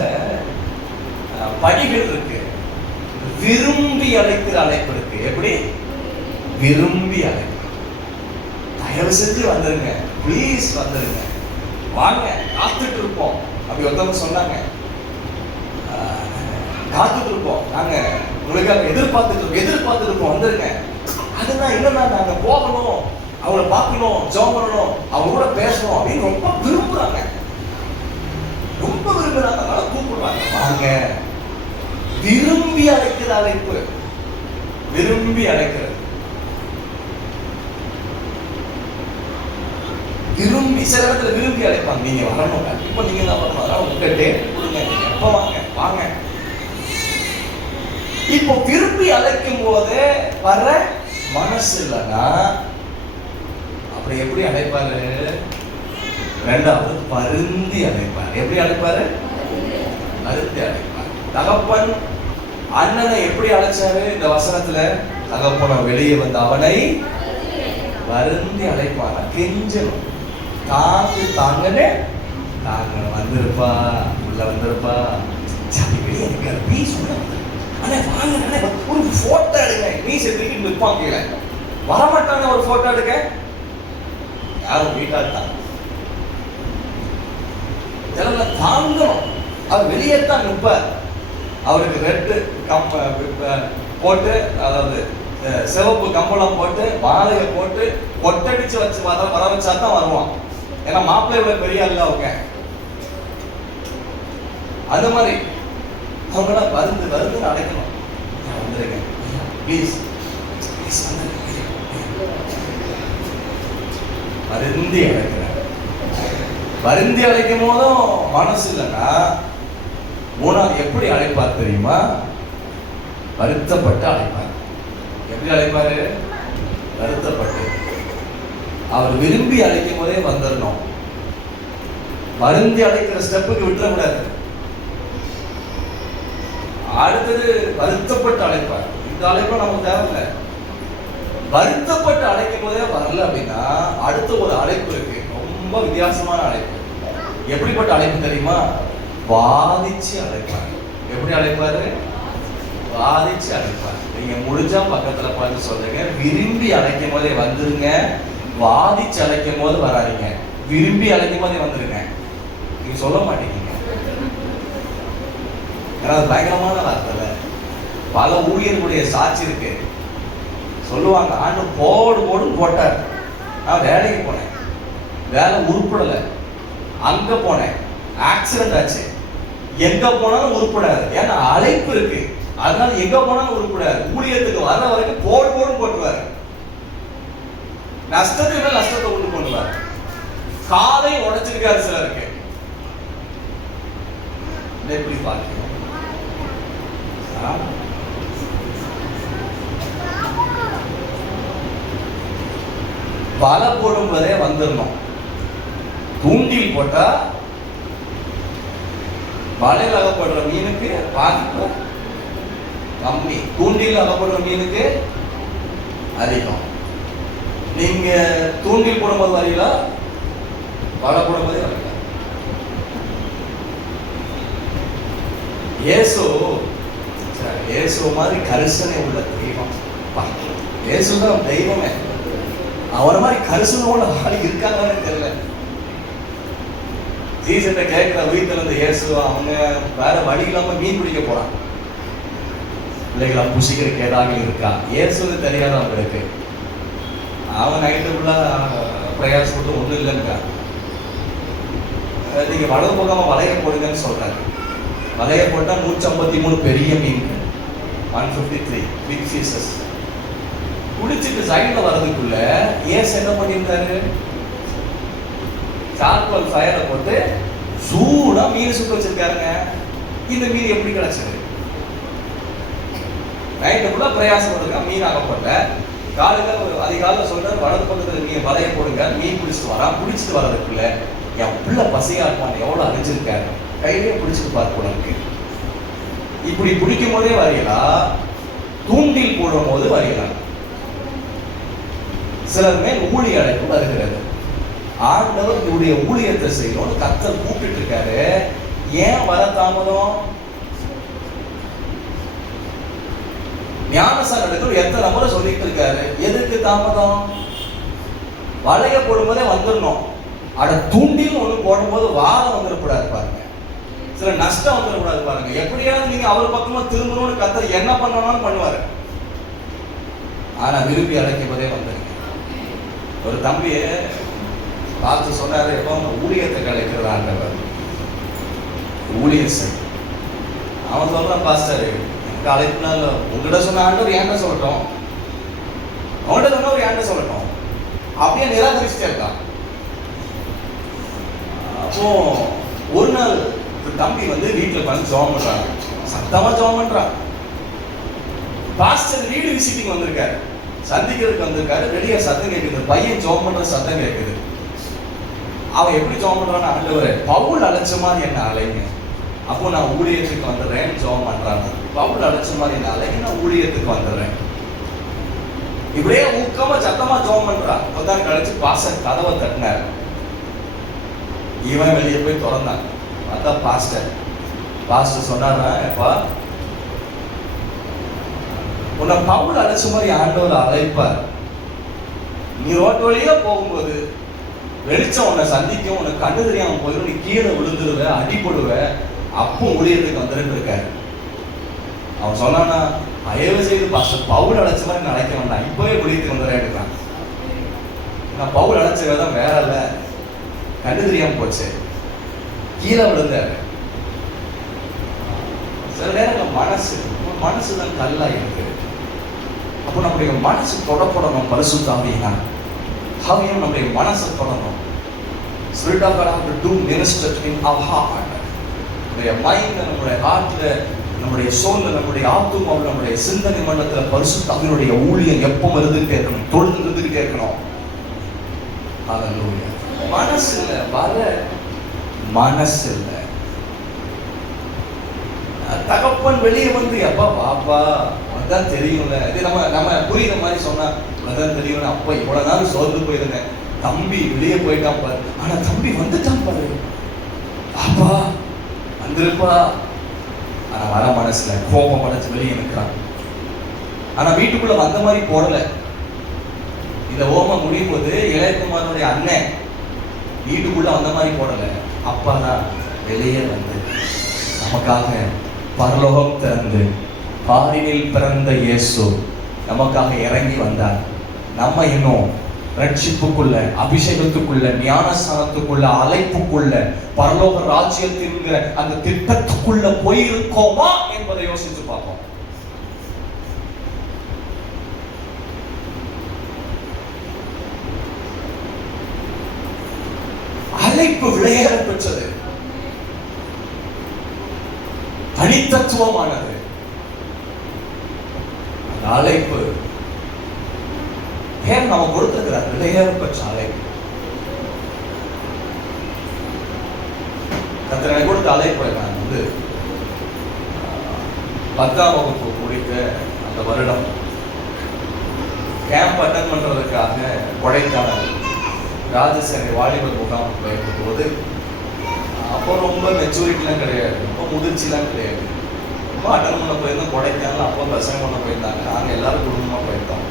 படிகள் இருக்கு. விரும்பி அழைக்கிற அழைப்பு இருக்கு. எப்படி? விரும்பி அழைப்பு. தயவு செஞ்சு வந்துருங்க, ப்ளீஸ் வந்துருங்க, வாங்க, காத்துட்டு இருப்போம். அப்படி ஒருத்தவங்க சொன்னாங்க, காத்துட்டு இருப்போம், நாங்க உங்களுக்காக எதிர்பார்த்துட்டு இருப்போம், வந்துருங்க. அதுதான் என்னன்னா, நாங்க போகணும், அவங்கள பார்க்கணும், ஜெபம் பண்ணணும், அவங்க கூட பேசணும் அப்படின்னு ரொம்ப விரும்புறாங்க. அதனால கூப்பிடுறாங்க, வாங்க. விரும்பி அழைக்கிற அழைப்பு, விரும்பி அழைக்கிறது. விரும்பி சில இடத்துல விரும்பி அழைப்பாங்க, நீங்க வரணும், இப்ப நீங்க தான் வரணும், உங்க டேட் கொடுங்க, எப்ப வாங்க. இப்போ விரும்பி அழைக்கும் போது வர மனசு இல்லைன்னா அப்படி எப்படி அழைப்பாரு? ரெண்டாவது பருந்தி அழைப்பார். எப்படி அழைப்பாரு? பருந்தி அழைப்பார். தகப்பன் அண்ணனை எப்படி அழைச்சாரு? இந்த வசனத்துல தகப்பன வெளியே வந்து அவனை வருந்தி அழைப்பான, கெஞ்சணும், தாங்கன்னு வந்திருப்பா, உள்ள வந்திருப்பா, வெளியே இருக்காரு, ப்ளீஸ் உள்ள வந்து ஒரு போட்டோ எடுங்க. மீஸ் எடுத்து நிற்பான் கீழே, வரமாட்டாங்க ஒரு போட்டோ எடுக்க. யாரும் வீட்டா தான் தாங்கணும். அவர் வெளியே தான் நிற்பார். அவருக்கு ரெட்டு போட்டு, அதாவது சிவப்பு கம்பளம் போட்டு, மாலையை போட்டு, கொட்டடிச்சு வச்சு வர வச்சா தான் வருவான். ஏன்னா மாப்பிள்ளை இவ்வளவு பெரிய இல்ல அவங்க. அது மாதிரி அவங்கள வருந்து அழைக்கணும். வந்துருங்க ப்ளீஸ், வருந்தி அழைக்கிறேன். வருந்தி அழைக்கும் போதும் மனசு இல்லைன்னா மூணாவது எப்படி அழைப்பார் தெரியுமா? வருத்தப்பட்டு அழைப்பார். எப்படி அழைப்பாரு? வருத்தப்பட்டு. அவர் விரும்பி அழைக்கும் போதே வந்துடணும். வருந்தி அழைக்கிற ஸ்டெப்புக்கு விட்டுறக்கூடாது. அடுத்தது வருத்தப்பட்டு அழைப்பார். இந்த அழைப்பும் நமக்கு தேவையில்லை. வருத்தப்பட்டு அழைக்கும் போதே வரல அப்படின்னா அடுத்த ஒரு அழைப்பு இருக்கு, ரொம்ப வித்தியாசமான அழைப்பு. எப்படிப்பட்ட அழைப்பு தெரியுமா? வாதிச்சு அழைப்பார். எப்படி அழைப்பாரு? வாதிச்சு அழைப்பார். நீங்க முடிஞ்சா பக்கத்துல பார்த்து சொல்லுங்க, விரும்பி அழைக்கும் போதே வந்துருங்க, வாதிச்சு அழைக்கும் போது வராதிங்க. விரும்பி அழைக்கும் போதே வந்துருங்க. நீங்க சொல்ல மாட்டீங்க. ஏன்னா அது பயங்கரமான வார்த்தை. பல ஊழியர்களுடைய சாட்சி இருக்கு. சொல்லுவாங்க, ஆண்டு போடுன்னு போட்டார். நான் வேலைக்கு போனேன், வேலை உருப்படலை, அங்க போனேன், ஆக்சிடென்ட் ஆச்சு. எங்க போனாலும் உருப்படாது. ஏன்னா அழைப்பு இருக்கு, அதனால எங்க போனாலும் உருப்படாது. ஊழியத்துக்கு வர வரைக்கும் போடுன்னு போட்டுவாரு. நஷ்டத்துக்கு நஷ்டத்தை உண்டு பண்ணுவார். காலை உடைச்சிருக்காரு சிலருக்கு. எப்படி பார்க்கணும்? வலை போடும்போதே வந்துடணும். தூண்டில் போட்டா வலையில் அகப்படுற மீனுக்கு பாதிப்பு கம்மி, தூண்டில் அகப்படுற மீனுக்கு அதிகம். நீங்க தூண்டில் போடும்போது வரீங்களா, வலை போடும்போதே வரீங்களா? இயேசு மாதிரி கரிசனை உள்ள தெய்வம். இயேசுதான் தெய்வமே. அவரை மாதிரி கரிசனை உள்ள ஆள் இருக்காங்கன்னு தெரியல. ஜீசஸை கேட்கிற வீட்டில் இருந்து இயேசு அவங்க வேற வழி இல்லாம மீன் பிடிக்க போறான். பிள்ளைகளா புசிக்கிறதுக்கு ஏதாவது இருக்கா? இயேசுன்னு தெரியாத அவங்களுக்கு. அவன் நைட்டுக்குள்ள பிரயாசப்பட்டு ஒன்றும் இல்லைங்க. நீங்க வளவு போகாம வலைய போடுங்கன்னு சொல்றாரு. வலைய போட்டா 153 பெரிய மீன்கள், 153 பிக் ஃபிஷஸ். குடிச்சிட்டு சைட்ல வர்றதுக்குள்ள ஏசு என்ன பண்ணியிருந்தாரு? சார்கோல் ஃபயரை போட்டு சூடா மீன் சுட்டு வச்சிருக்காருங்க. இந்த மீன் எப்படி கிடைச்சது? நைட்டுக்குள்ள பிரயாசப்படுங்க, மீன் ஆகப்படல. காலையில் அதிகாலையில் சொல்றாரு, வலது பக்கத்தில் நீங்க வலைய போடுங்க, மீன் பிடிச்சிட்டு வரான். பிடிச்சிட்டு வர்றதுக்குள்ள என் பிள்ளை பசியா இருப்பான், எவ்வளவு அழிஞ்சிருக்காரு, கையிலே பிடிச்சிட்டு பார்க்க உனக்கு. இப்படி பிடிக்கும் போதே வரையலாம், தூண்டில் போடும் போது வரையலாம். சிலர் மேல் ஊழிய அழைப்பு வருகிறது. ஆண்டவர் இவருடைய ஊழியத்தை செய்யணும் கர்த்தர் கூப்பிட்டு இருக்காரு. ஏன் வர தாமதம்? ஞானசாரத்துக்கு எத்தனை முறை சொல்லிட்டு இருக்காரு, எதுக்கு தாமதம்? வலைய போடும்போதே வந்துடணும். அட தூண்டில் ஒண்ணு போடும்போது வாதம் வந்துடக்கூடாது பாருங்க, சில நஷ்டம் வந்துடக்கூடாது பாருங்க. எப்படியாவது நீங்க அவர் பக்கமா திரும்பணும்னு கர்த்தர் என்ன பண்ணணும்னு பண்ணுவாரு. ஆனா விரும்பி அழைக்கும் போதே வந்துருங்க. ஒரு தம்பியை பார்த்து சொன்னாரு, எப்போ ஊழியத்தை கலைக்கிறது ஆண்டவர், ஊழியம் செய். அவன் சொல்றான், பாஸ்டர் எனக்கு அழைப்புனால உங்ககிட்ட சொன்ன ஆண்டவர் ஏன்ட சொல்லட்டும், அவன்கிட்ட சொன்னவர் ஏன்ட சொல்லட்டும், அப்படியே நிராகரிச்சுட்டே இருக்கான். அப்போ ஒரு நாள் தம்பி வந்து வீட்டில் வந்து ஜாம் பண்றாங்க, சத்தமா ஜாம் பண்றான். பாஸ்டர் வீடு விசிட்டிங் வந்திருக்காரு, சந்திக்கிறதுக்கு வந்திருக்காரு. வெளியே சத்தம் கேட்குது, பையன் ஜாம் பண்ற சத்தம் கேட்குது. அவன் எப்படி ஜாம் பண்றான்னு, ஆண்டவரே பவுல் அழைச்ச மாதிரி என்ன அலைங்க, அப்போ நான் ஊழியத்துக்கு வந்துடுறேன் ஜாம் பண்றாங்க. பவுல் அழைச்ச மாதிரி என்ன அலைங்க, நான் ஊழியத்துக்கு வந்துடுறேன். இப்படியே ஊக்கமா சத்தமா ஜாம் பண்றான். கொஞ்சம் கழிச்சு பாஸ்டர் கதவை தட்டினார். இவன் வெளியே போய் திறந்தான். அதான் பாஸ்டர் சொன்னாரா, எப்பா உன்னை பவுல் அழைச்ச மாதிரி ஆண்டவர் அழைப்பார். நீ ரோட்டு வழியா போகும்போது வெளிச்சம் உன்னை சந்திக்கும், உனக்கு கண்ணு தெரியாம போயிடும், நீ கீழே விழுந்துருவ, அடிபடுவ, அப்போ ஊழியத்துக்கு வந்துட்டு இருக்காரு. அவன் சொன்னானா, தயவு செய்து பாஸ்டர் பவுல் அழைச்ச மாதிரி நான் அழைக்க வேண்டாம், இப்பவே ஊழியத்துக்கு வந்துடுறேன். நான் பவுல் அழைச்ச விதம் வேற இல்ல, கண்ணு தெரியாம போச்சு, கீழே விழுந்தாரு. சில நேரங்கள் மனசுதான் கல்லா இருக்கு. அப்போ நம்முடைய மனசு தொடப்படணும் பரிசுத்த ஆவியினால். ஆவியும் நம்முடைய மனசை தொடணும். Spirit of God have to do minister in our heart. நம்முடைய மைண்ட்ல, நம்முடைய ஹார்ட்ல, நம்முடைய சோல்ல, நம்முடைய ஆத்துமாவில், நம்முடைய சிந்தனை மண்டலத்துல பரிசுத்த ஆவியினுடைய ஊழியம் எப்பவும் இருந்துகிட்டே இருக்கணும், தொழுது இருந்துகிட்டே இருக்கணும். ஹல்லேலூயா. மனசு இல்ல, வர மனசு இல்ல. தகப்பன் வெளியே வந்து, அப்பா பாப்பா உனதான் தெரியும்ல, இது நம்ம புரியுற மாதிரி சொன்னா உனதான் தெரியும்ல, அப்பா இவ்வளவு நாள் சோர்ந்து போயிருந்தேன், தம்பி வெளியே போயிட்டான் பாரு, ஆனா தம்பி வந்துட்டான் பாரு, பாப்பா வந்திருப்பா. ஆனா வர மனசுல கோபம் அடைச்சு வெளியே நிற்கிறான். ஆனா வீட்டுக்குள்ள வந்த மாதிரி போடல. இந்த ஓமம் முடியும் போது இளையகுமாரனுடைய அண்ணன் வீட்டுக்குள்ள வந்த மாதிரி போடல. அப்பா தான் வெளியே வந்து நமக்காக பரலோகம் திறந்து பாரினில் பிறந்த இயேசு நமக்காக இறங்கி வந்தார். நம்ம இன்னும் ரட்சிப்புக்குள்ள, அபிஷேகத்துக்குள்ள, ஞானஸ்தானத்துக்குள்ள, அழைப்புக்குள்ள, பரலோக ராஜ்யத்தின் அந்த திட்டத்துக்குள்ள போயிருக்கோமா என்பதை யோசிச்சு பார்ப்போம். அழைப்பு விளையாட பெற்றது, தனித்தத்துவமானது. அந்த அழைப்பு பேர் நம்ம கொடுத்திருக்கிறார், விளையாட பெற்ற அழைப்பு. கர்த்தரை கொடுத்த அழைப்பு நான் வந்து 10ஆம் வகுப்பு முடித்த அந்த வருடம் கேம்ப் அட்டன் பண்றதுக்காக கொடைக்கானல் ராஜசேனை வாலிபர் முகாம் போயிருக்கும் போது, அப்போ ரொம்ப மெச்சூரிட்டிலாம் கிடையாது, ரொம்ப முதிர்ச்சிலாம் கிடையாது. ரொம்ப அட்டன் பண்ண போயிருந்தோம் கொடைக்கானல். அப்போ பசங்க பண்ண போயிருந்தாங்க, நாங்கள் எல்லாரும் குடும்பமாக போயிருந்தோம்.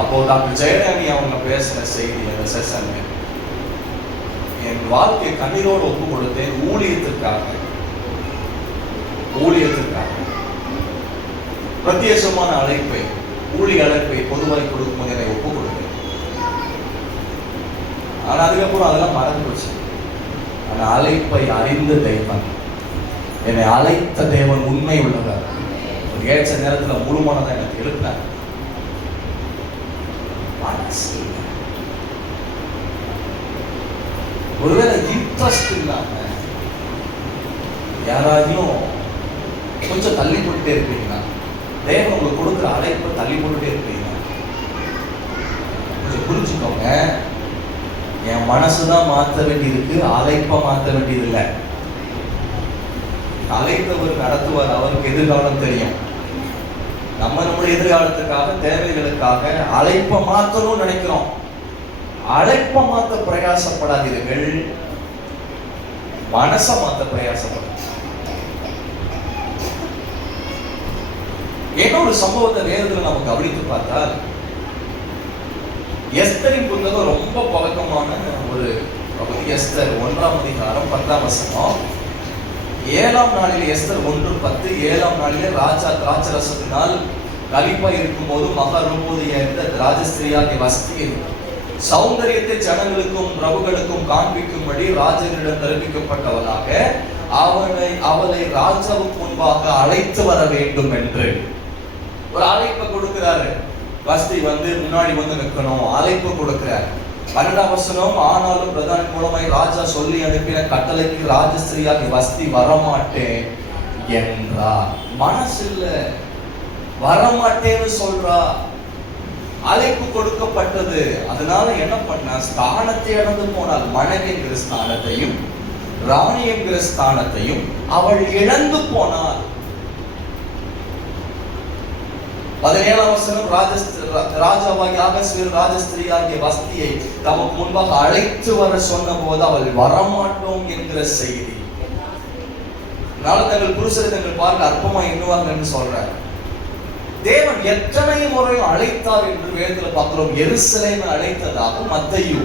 அப்போ டாக்டர் ஜெயராணி அவங்க பேசின செய்தி அந்த செஷன், என் வாழ்க்கையை கண்ணீரோடு ஒப்பு கொடுத்தேன் ஊழியத்திற்காக. பிரத்யேகமான அழைப்பை, ஊழிய அழைப்பை பொதுவாய் கொடுக்கும்போது என்னை ஒப்பு கொடுத்தேன். ஆனா அதுக்கப்புறம் அதெல்லாம் மறந்து போச்சு. ஆனா அழைப்பை அறிந்த தெய்வன், என்னை அழைத்த தேவன் உண்மை உள்ளவர். ஏற்ற நேரத்தில் முழுமனதை எனக்கு எழுப்பினார். ஒருவேளை இன்ட்ரெஸ்ட் இல்லாம யாராலையும் கொஞ்சம் தள்ளி போட்டுட்டே இருப்பீங்களா? தேவன் உங்களுக்கு கொடுக்குற அழைப்பை தள்ளி போட்டுட்டே இருப்பீங்க. கொஞ்சம் புரிஞ்சுக்கோங்க, என் மனசுதான் மாற்ற வேண்டியிருக்கு, அழைப்பை மாற்ற வேண்டியது இல்லை. அழைத்தவர் நடத்துவார், அவருக்கு எதிர்காலம் தெரியும். நம்மளுடைய எதிர்காலத்துக்காக, தேவைகளுக்காக அழைப்பை மாற்றணும்னு நினைக்கிறோம். அழைப்பை மாற்ற பிரயாசப்படாதீர்கள், மனசை மாற்ற பிரயாசப்படும். ஏன்னா ஒரு சம்பவத்தை வேதத்துல நம்ம கவனித்து பார்த்தால், எஸ்தரின் புத்தகம் ரொம்ப பழக்கமான ஒரு பகுதி. எஸ்தர் 1ஆம் அதிகாரம் 10ஆம் வசனம். 7ஆம் நாளில் எஸ்தர் 1:10, 7ஆம் நாளில் ராஜா திராட்சரசத்தினால் கலிப்பா இருக்கும் போது மகாரூபோதிய ராஜஸ்திரியாகிய வஸ்தியை சௌந்தரியத்தை ஜனங்களுக்கும் பிரபுகளுக்கும் காண்பிக்கும்படி ராஜனிடம் தெரிவிக்கப்பட்டவளாக அவளை ராஜாவுக்கு முன்பாக அழைத்து வர வேண்டும் என்று ஒரு அழைப்பை கொடுக்கிறாரு. வஸ்தி முன்னாடி நிற்கணும், அழைப்பு கொடுக்கிறார். 12ஆம் வசனம், ஆனாலும் பிரதான மூலமாய் ராஜா சொல்லி அனுப்பின கட்டளைக்கு ராஜஸ்திரியாகிய வஸ்தி வரமாட்டேன் என்றார். மனசு இல்ல, வரமாட்டேன்னு சொல்றா. அழைப்பு கொடுக்கப்பட்டது. அதனால என்ன பண்ண, ஸ்தானத்தை இழந்து போனாள். மனைவி என்கிற ஸ்தானத்தையும் ராணி என்கிற ஸ்தானத்தையும் அவள் இழந்து போனாள். 17ஆம் வசனம், ராஜாவாகிய அகஸ்வேரு ராஜஸ்திரியாகிய வஸ்தியை தமக்கு முன்பாக அழைத்து வர சொன்ன போது அவள் வரமாட்டோம் என்கிற செய்தி. தங்கள் புருஷரை தங்கள் பார்க்க அற்பமா எண்ணுவாங்க என்று சொல்றார். தேவன் எத்தனை முறை அழைத்தார் என்று வேதத்துல பார்க்கிறோம். எருசலேமை அழைத்ததாக மத்தேயு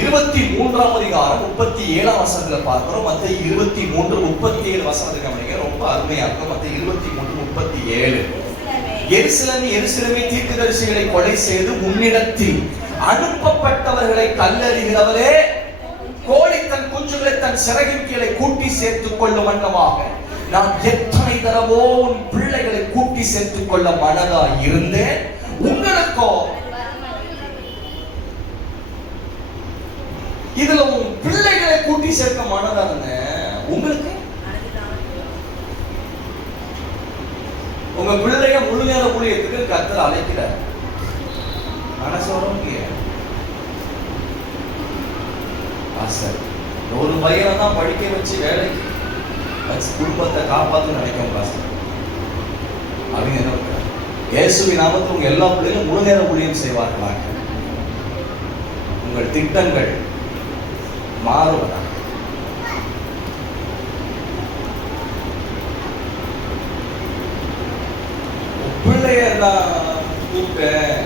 23ஆம் அதிகாரம் 37ஆம் வசனத்துல பார்க்கிறோம். மத்தேயு 23:37 வசனத்துக்கு ரொம்ப அருமையா இருக்கும். மத்தேயு 23:37, எருசலேமே தீர்க்கதரிசிகளை கொலை செய்து உன்னிடத்தில் அனுப்பப்பட்டவர்களை கல்லறிகிறவரே, கோழி தன் குஞ்சுகளை தன் சிறகின் கீழே கூட்டி சேர்த்துக் கொள்ளும் வண்ணமாக நான் எத்தனை தடவோ உன் பிள்ளைகளை கூட்டி சேர்த்துக் கொள்ள மனதா இருந்தேன், உங்களுக்கோ இதுல உன் பிள்ளைகளை கூட்டி சேர்க்க மனதா இருந்தேன், உங்களுக்கு உங்க பிள்ளைய முழு நேர ஊழியத்துக்கு கர்த்தர் அழைக்கிறார். மனசோட ஒரு பையனை தான் படிக்க வச்சு வேலைக்கு வச்சு குடும்பத்தை காப்பாற்ற நினைக்கும் பாஸ்டர் அப்படின்னு என்ன, இயேசுவின் நாமத்தில் உங்க எல்லா பிள்ளைகளும் முழு நேர ஊழியம் செய்வார்களாக. உங்கள் திட்டங்கள் மாறுவதாக. பிள்ளைய கூப்பிட்டேன்,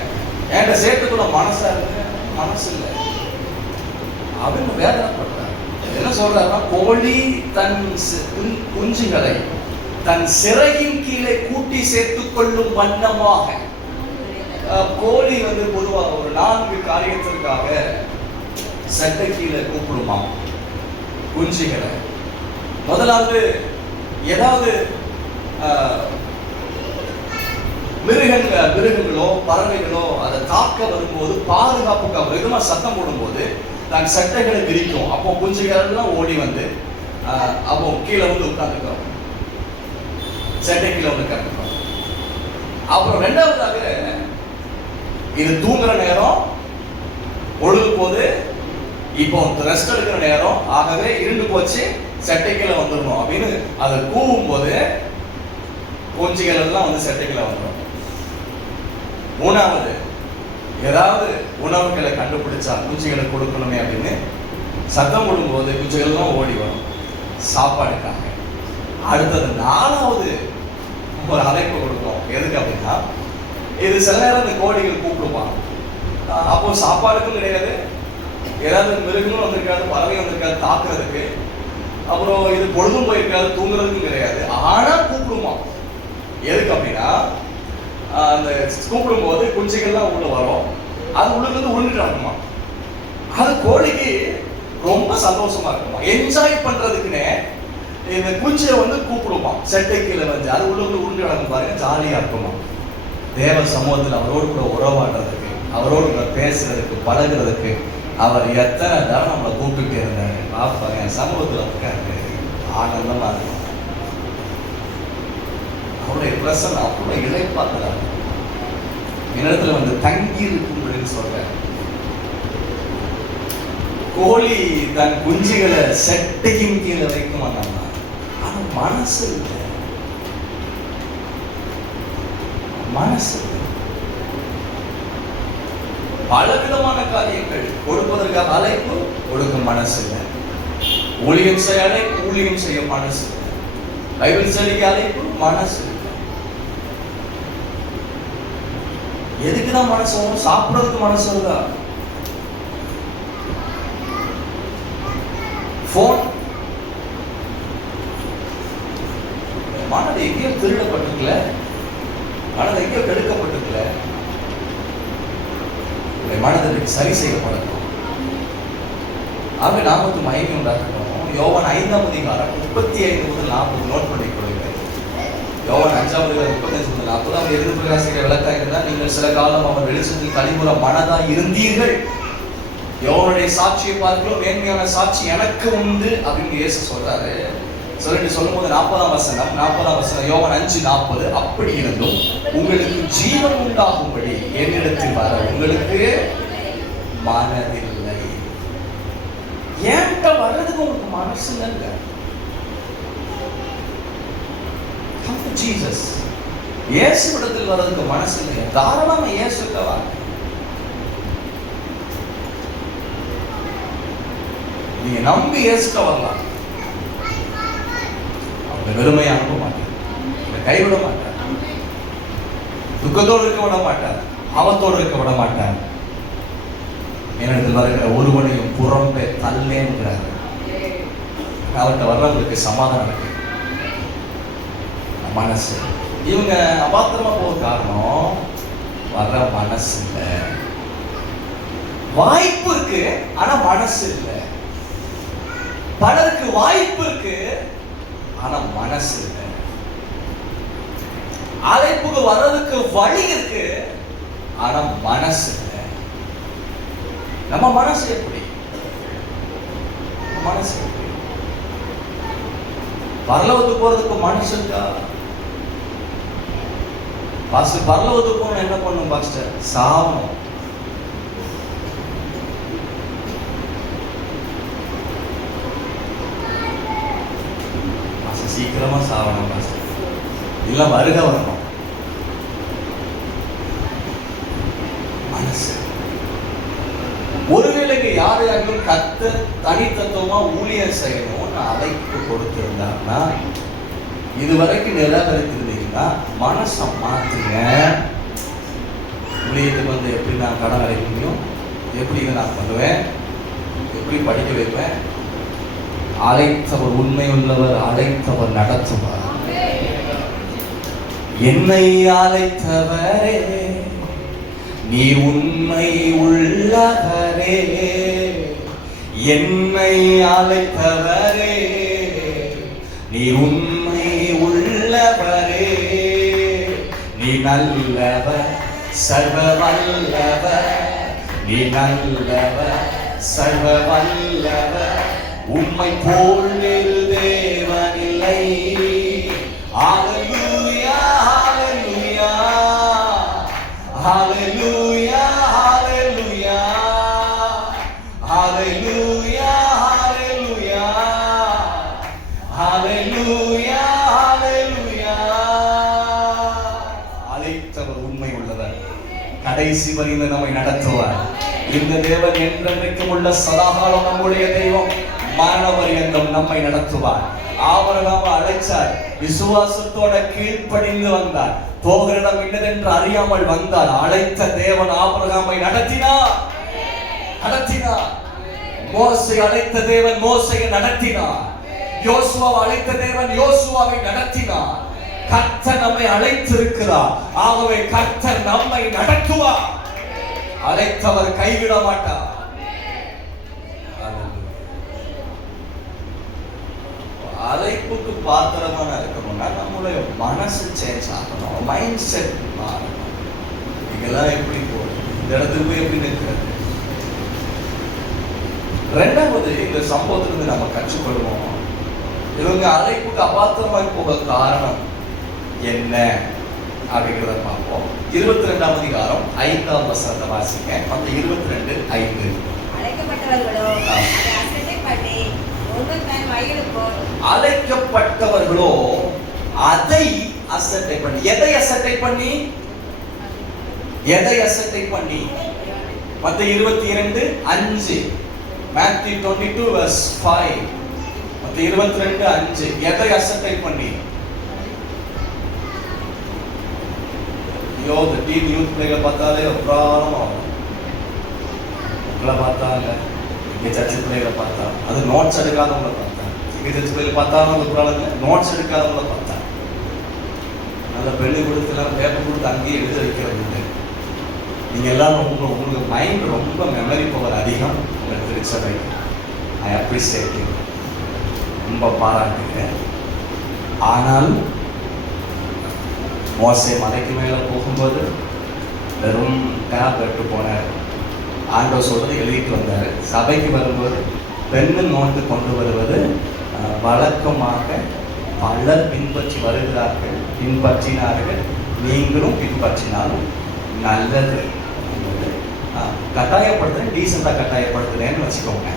என்கிட்ட சேர்த்துக்குள்ள மனசா இருக்கு, மனசு இல்லை அப்படின்னு வேதனைப்படுறாரு. என்ன சொல்றாருன்னா, கோழி தன் குஞ்சுகளை தன் சிறகின் கீழே கூட்டி சேர்த்துக் கொள்ளும் வண்ணமாக. கோழி பொதுவாக ஒரு 4 காரியத்திற்காக சட்டை கீழே கூப்பிடுமா குஞ்சுகளை. முதலாவது, ஏதாவது மிருகங்களோ பறவைகளோ அதை தாக்க வரும்போது பாதுகாப்புக்காக விதமா சத்தம் போடும்போது தன் சட்டைகளை விரிக்கும். அப்போ குஞ்சுகள் எல்லாம் ஓடி அப்போ கீழே உட்கார்ந்துக்கிறோம், சட்டை கீழே உட்கார்ந்துக்கிறோம். அப்புறம் 2வதாக, இது தூங்குற நேரம், பொழுது போது, இப்போ ரெஸ்ட் எடுக்கிற நேரம், ஆகவே இருண்டு போச்சு, சட்டை கீழே வந்துடணும் அப்படின்னு அதை கூவும் போது குஞ்சுகள் எல்லாம் சட்டை கீழே வந்துடும். மூணாவது, ஏதாவது உணவுகளை கண்டுபிடிச்சா குஞ்சுகளுக்கு கொடுக்கணுமே அப்படின்னு சத்தம் போடும்போது குஞ்சுகள்லாம் ஓடி வரும் சாப்பாடுக்காக. அடுத்தது நாலாவது ஒரு அழைப்பு கொடுக்கும். எதுக்கு அப்படின்னா, இது சில நேரம் இந்த கோழிகள் கூப்பிடுவாங்க. அப்போ சாப்பாடுக்கும் கிடையாது, ஏதாவது மிருகங்களும் வந்திருக்காது, பறவை வந்திருக்காது தாக்குறதுக்கு. அப்புறம் இது பொழுதும் போயிருக்காது, தூங்குறதுக்கும் கிடையாது. ஆனா கூப்பிடுமா. எதுக்கு அப்படின்னா, அந்த கூப்பிடும்போது குஞ்சுகள்லாம் உள்ள வரும், அது உள்ள இருந்து உருண்டுட்டாங்கம்மா. அது கோழிக்கு ரொம்ப சந்தோஷமா இருக்குமா, என்ஜாய் பண்றதுக்குன்னே இந்த குஞ்சியை கூப்பிடுமா. செட்டை கீழே வந்து அது உள்ள உருண்டு நடக்கும் பாருங்க, ஜாலியா இருக்குமா. தேவ சமூகத்தில் அவரோடு கூட உறவாடுறதுக்கு, அவரோடு கூட பேசுறதுக்கு, பழகிறதுக்கு அவர் எத்தனை தரம் நம்மளை கூப்பிட்டுட்டே இருந்தாரு. பாப்பா என் சமூகத்தில் இருக்காரு, ஆனந்தமா இருக்கும். அவருடைய பிரசன்னம் அவ்வளோ இழைப்பாக்குறாரு. என்னிடத்துல தங்கி இருக்கும் சொல்ற. கோழி தன் குஞ்சுகளை செட்டைக்கும் கீழே வைக்க மாட்டாங்க. ஆனா மனசு இல்லை, மனசு பலவிதமான காரியங்கள் கொடுப்பதற்காக அழைப்பு கொடுக்கும் மனசு இல்லை. ஊழியம் செய்ய அழைப்பு, ஊழியம் செய்ய மனசு இல்லை. பைபிள் ஸ்டடிக்கு அழைப்பு, மனசு இல்லை. எதுக்குதான் மனசு வரும்? சாப்பிடுறதுக்கு மனசு வருதா? போன் மனதை எங்கேயோ திருடப்பட்டிருக்கல, மனதை எங்கேயோ கெடுக்கப்பட்டிருக்கல, மனதை சரி செய்யப்படணும். ஆக நாமத்து மகிமை உண்டாக்கணும். யோவான் 5ஆம் அதிகாரம் 35 முதல் 40 நோட் பண்ணிக் கொள்ளுங்கள். யோவான் 5ஆம் அதிகாரம் 35 முதல் 40. அவர் எதிர் பிரகாசிக்க விளக்காக இருந்தால், நீங்கள் சில காலம் அவர் வெளிச்சத்தில் கலிபுற மனதாய் இருந்தீர்கள். யோவானுடைய சாட்சியை பார்க்கிறோம், மேன்மையான சாட்சி எனக்கு உண்டு அப்படின்னு இயேசு சொல்றாரு. சொல்லும்போது 40ஆம் வசனம் யோவான் 5:40. அப்படி இருந்தும் உங்களுக்கு ஜீவன் உண்டாகும்படி என்னிடத்தில் வர உங்களுக்கு மனதில்லை. ஏன்ட்ட வர்றதுக்கு உங்களுக்கு மனசு இல்லைங்க. ஜீசஸ் இயேசுவிடத்தில் வர்றதுக்கு மனசு இல்லையா? தாராளமா இயேசுக்கு வாங்க. நீங்க நம்பி இயேசுக்க வரலாம். அவங்க வெறுமையை அனுப்ப மாட்டார், கைவிட மாட்டார், துக்கத்தோடு இருக்க விட மாட்டார், ஆபத்தோடு இருக்க விட மாட்டார். என்னிடத்தில் வருகிற ஒருவனையும் புறம்பே தள்ளேங்கிறார். அவர்கிட்ட வர்றவங்களுக்கு சமாதானம் இருக்கு. மனசு இவங்க அபாத்திரமா போக காரணம் வர்ற மனசு இல்லை. வாய்ப்பு இருக்கு, ஆனா மனசு இல்லை. பலருக்கு வாய்ப்பு இருக்கு, ஆனா மனசு இல்லை. அழைப்புக்கு வர்றதுக்கு வழி இருக்கு, ஆனா மனசு இல்லை. நம்ம மனசு எப்படி? மனசு எப்படி? பரலோகத்துக்கு போறதுக்கு மனசு இருக்கா? பாஸ்டர் பரலோகத்துக்கு போகணும், என்ன பண்ணும் பாஸ்டர்? சாவணும். சீக்கிரமா சாவணும் பாஸ்டர், இல்ல வருக வரணும். மனசு ஒருவேளைக்கு யாரையாலும் கத்த தனித்தத்துவமா ஊழியர் செய்யணும்னு அழைப்பு கொடுத்திருந்தாங்கன்னா, இதுவரைக்கும் நிராகரித்திருந்தீங்கன்னா மனசை மாத்துங்க. ஊழியத்துக்கு எப்படி நான் கடன் அடைக்க முடியும், எப்படி இதை நான் பண்ணுவேன், எப்படி படிக்க வைப்பேன்? அழைத்தவர் உண்மை உள்ளவர், அழைத்தவர் நடத்துவார். என்னை அழைத்தவரே நீ உண்மை உள்ளவரே, என்னை அழைத்தவரே நீ உண்மை உள்ளவரே, நீ நல்லவர் சர்வ வல்லவர், நீ நல்லவர் சர்வ வல்லவர், உம்மை போல் வேறு தேவனில்லை. ஹல்லேலூயா ஹல்லேலூயா ஹல்லேலூயா ஹல்லேலூயா ஹல்லேலூயா ஹல்லேலூயா ஹல்லேலூயா ஹல்லேலூயா. அழைத்தவர் உண்மை உள்ளவர், கடைசி வரையில் நம்மை நடத்துவார். இந்த தேவன் என்றென்றைக்கும் உள்ள சதாகாலம் நம்முடைய தெய்வம். மரண பரியந்தம் நம்மை நடத்துவார். ஆபிரகாமை அழைச்சார், விசுவாசத்தோட கீழ்ப்படிந்து வந்தார். போகிற இடம் இன்னதென்று அறியாமல் வந்தார். அழைத்த தேவன் ஆபிரகாமை நடத்தினார். மோசே அழைத்த தேவன் மோசேயை நடத்தினார். யோசுவாவை அழைத்த தேவன் யோசுவாவை நடத்தினார். கர்த்தர் நம்மை அழைத்திருக்கிறார். ஆகவே கர்த்தர் நம்மை நடத்துவார். அழைத்தவர் கைவிட மாட்டார். அழைப்புக்கு பாத்திரமான இருக்கணும்னா நம்மளுடைய மனசு சேஞ்ச் ஆகணும், மைண்ட் செட் மாறணும். இதெல்லாம் எப்படி போகும், இந்த இடத்துக்கு போய் எப்படி நிற்கிறது? ரெண்டாவது, இந்த சம்பவத்திலிருந்து நம்ம கற்றுக்கொள்வோம், இவங்க அழைப்புக்கு அபாத்திரமாய் போக காரணம் என்ன அப்படிங்கிறத பார்ப்போம். 22ஆம் அதிகாரம் 5ஆம் வசனத்தை வாசிங்க. அந்த 22:5. அழைக்கப்பட்டவர்களோ அதை அசட்டை பண்ணி, எதை அசட்டை பண்ணி? மத்தேயு 22:5, Matthew 22:5, மத்தேயு 22:5. எதை அசட்டை பண்ணி? ஐயோ, இந்த டீம் யூத் பிள்ளைகளை பார்த்தாலே அப்புறம் உங்களை பார்த்தா இல்லை, இங்கே சர்ச்சு பிள்ளைகளை பார்த்தா, அது நோட்ஸ் எடுக்காதவங்களை பார்த்தா, இங்கே சர்ச்சு பிள்ளைகளை பார்த்தா அந்த குரானுங்க நோட்ஸ் எடுக்காதவங்களை பார்த்தா, நல்ல பெண்ணு கொடுத்துலாம் பேப்பர் கொடுத்து அங்கேயே எழுத வைக்கிறது. நீங்கள் எல்லாரும் உங்களுக்கு மைண்ட் ரொம்ப மெமரி பவர் அதிகம். உங்கள் திருச்சபை ஐ அப்ரிசியேட், ரொம்ப பாராட்டுகிறேன். ஆனால் மோசே மலைக்கு மேலே போகும்போது வெறும் டேப் எடுத்து போனார். ஆண்டவர் சொல்றது எழுதிட்டு வந்தார். சபைக்கு வரும்போது பெண்ணு நோட்டு கொண்டு வருவது வழக்கமாக பலர் பின்பற்றினார்கள். நீங்களும் பின்பற்றினாலும் நல்லது. கட்டாயப்படுத்துறேன், டீசெண்டாக கட்டாயப்படுத்துறேன்னு வச்சுக்கோங்க.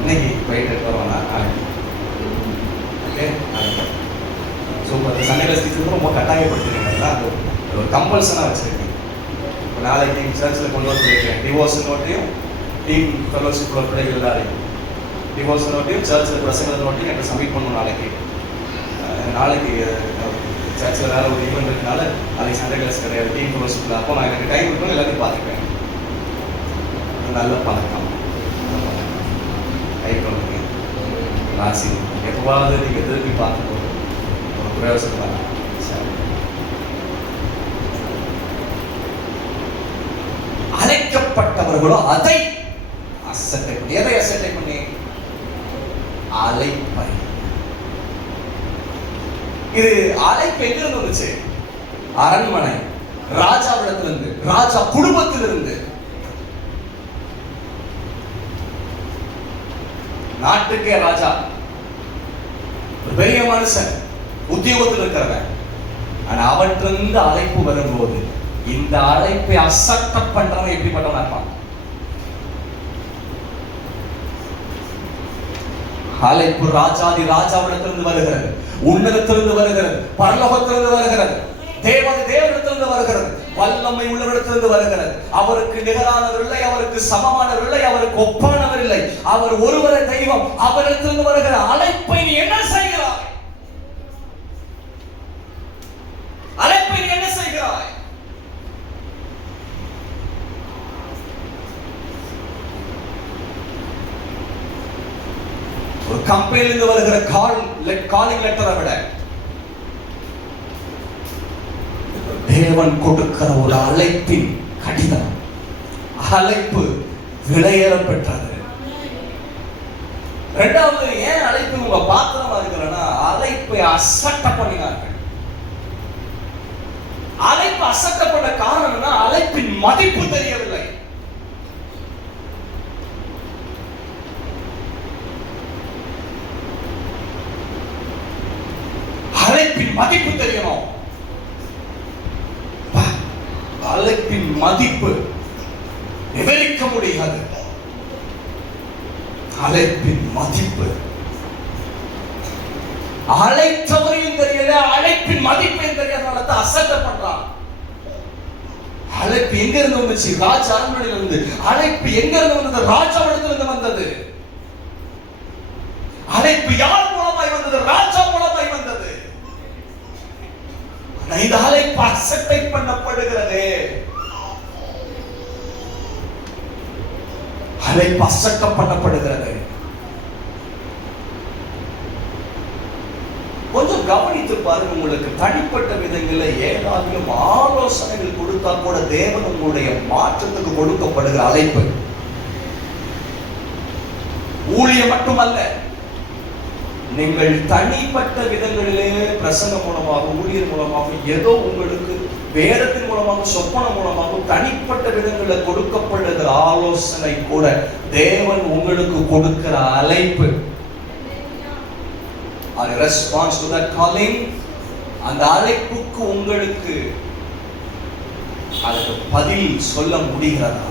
இன்னைக்கு போயிட்டு வருவாங்க. Okay, super. சண்டே ஸ்டீச்சர் ரொம்ப கட்டாயப்படுத்துறீங்களா? அது ஒரு கம்பல்சனாக வச்சுருக்கேன். இப்போ நாளைக்கு சர்ச்சில் கொண்டு வந்து வைக்கிறேன். டிவோர்ஸ் நோட்டையும் டீம் ஃபெலோஷிப் பிள்ளைகள் எல்லாரையும் டிவோர்ஸ் நோட்டையும் சர்ச்சில் பிரசங்க நோட்டையும் எனக்கு சப்மிட் பண்ணணும். நாளைக்கு சர்ச்சில் வேறு ஒரு ஈவெண்ட் இருக்கனால நாளைக்கு சண்டே கிளாஸ் கிடையாது, டீம் ஃபெலோஷிப்பில். அப்போ நான் எனக்கு டைம் இருக்கணும், எல்லாத்தையும் பார்த்துப்பேன். நல்ல பழக்கம் கை கொண்டு ராசி எப்போவாவது நீங்கள் திருப்பி பார்க்கும்போது ஒரு பிரயோசனம். அழைக்கப்பட்டவர்களோ அதை அசட்டை பண்ணி, எதை அசட்டை பண்ணி? அழைப்பை. இது அழைப்பு எங்கிருந்து வந்துச்சு? அரண்மனை, ராஜாவிடத்திலிருந்து, ராஜா குடும்பத்திலிருந்து. நாட்டுக்கே ராஜா, ஒரு பெரிய மனுஷன், உத்தியோகத்தில் இருக்கிறவன். ஆனா அவற்றிலிருந்து அழைப்பு வரும்போது இந்த அழைப்பை அசட்டை பண்றவன் எப்படிப்பட்டவனா இருப்பான்? அழைப்பு ராஜாதி ராஜாவிடத்திலிருந்து வருகிறது, உன்னதத்திலிருந்து வருகிறது, பரலோகத்திலிருந்து வருகிறது, தேவனிடத்திலிருந்து வருகிறது, வல்லமை உள்ளவரிடத்திலிருந்து வருகிறது. அவருக்கு நிகரானவர் இல்லை, அவருக்கு சமமானவர் இல்லை, அவருக்கு ஒப்பானவர் இல்லை. அவர் ஒருவரே தெய்வம். அவரிடத்திலிருந்து வருகிற அழைப்பை நீ என்ன செய்கிறாய்? அழைப்பை நீ என்ன செய்கிறாய்? ஒரு கம்பெனியிலிருந்து வருகிற காலிங் லெட்டரை விட தேவன் கொடுக்கிற ஒரு அழைப்பின் கடிதம், அழைப்பு விலையேற பெற்றது. இரண்டாவது, ஏன் அழைப்பு உங்க பாத்திரமா இருக்கிறன்னா அழைப்பை அசட்டை பண்ணினார்கள். அழைப்பு அசட்டப்பட்ட காரணம்னா அழைப்பின் மதிப்பு தெரியவில்லை. அழைப்பின் மதிப்பு தெரியணும். அழைப்பின் மதிப்பு விவரிக்க முடியாது. அழைப்பின் மதிப்பு அழைத்தவரையும் தெரியல, அழைப்பின் மதிப்பையும் தெரியாதனால தான் அசட்டை பண்றான். அழைப்பு எங்க இருந்து வந்துச்சு? ராஜ அரண்மனையில இருந்து. அழைப்பு எங்க இருந்து வந்தது? ராஜாவிடத்துல இருந்து வந்தது. அழைப்பு யார் மூலமாய் வந்தது? ராஜா மூலமாய் வந்தது. இந்த அழைப்பு அசட்டை பண்ணப்படுகிறது. அழைப்பு அசட்டை பண்ணப்படுகிறது. கொஞ்சம் கவனித்து பாருங்க. உங்களுக்கு தனிப்பட்ட விதங்களில் ஏதாவது ஆலோசனைகள் கொடுத்தா கூட தேவன் உங்களுடைய மாற்றத்துக்கு கொடுக்கப்படுகிற அழைப்பு. ஊழியம் மட்டுமல்ல, நீங்கள் தனிப்பட்ட விதங்களிலே பிரசங்கம் மூலமாக, ஊழியர் மூலமாக, ஏதோ உங்களுக்கு வேதத்தின் மூலமாக, சொப்பனம் மூலமாக, தனிப்பட்ட விதங்களில் கொடுக்கப்படுகிற ஆலோசனை கூட தேவன் உங்களுக்கு கொடுக்கிற அழைப்பு. Our response to that calling, அந்த அழைப்புக்கு உங்களுக்கு அதுக்கு பதில் சொல்ல முடிகிறதா?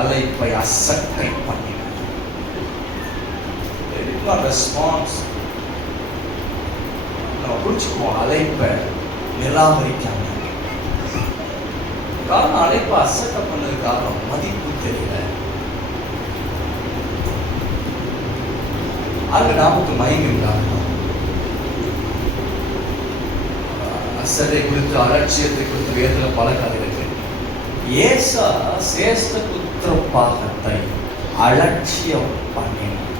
அழைப்பை அசட்டை பண்ணினார். ரெஸ்பான்ஸ் நம்ம புரிச்சுக்குவோம். அழைப்பை நிராகரிக்காம. காரணம், அழைப்பை அசட்டை பண்ணது காரணம் மதிப்பு தெரியல. அங்க நமக்கு மயங்கும் காரணம். அசட்டை குறித்து, அலட்சியத்தை குறித்து வேதத்துல பல கதை இருக்கு. ஏசா சேஷ்ட புத்திர பாகத்தை அலட்சியம் பண்ணினார்.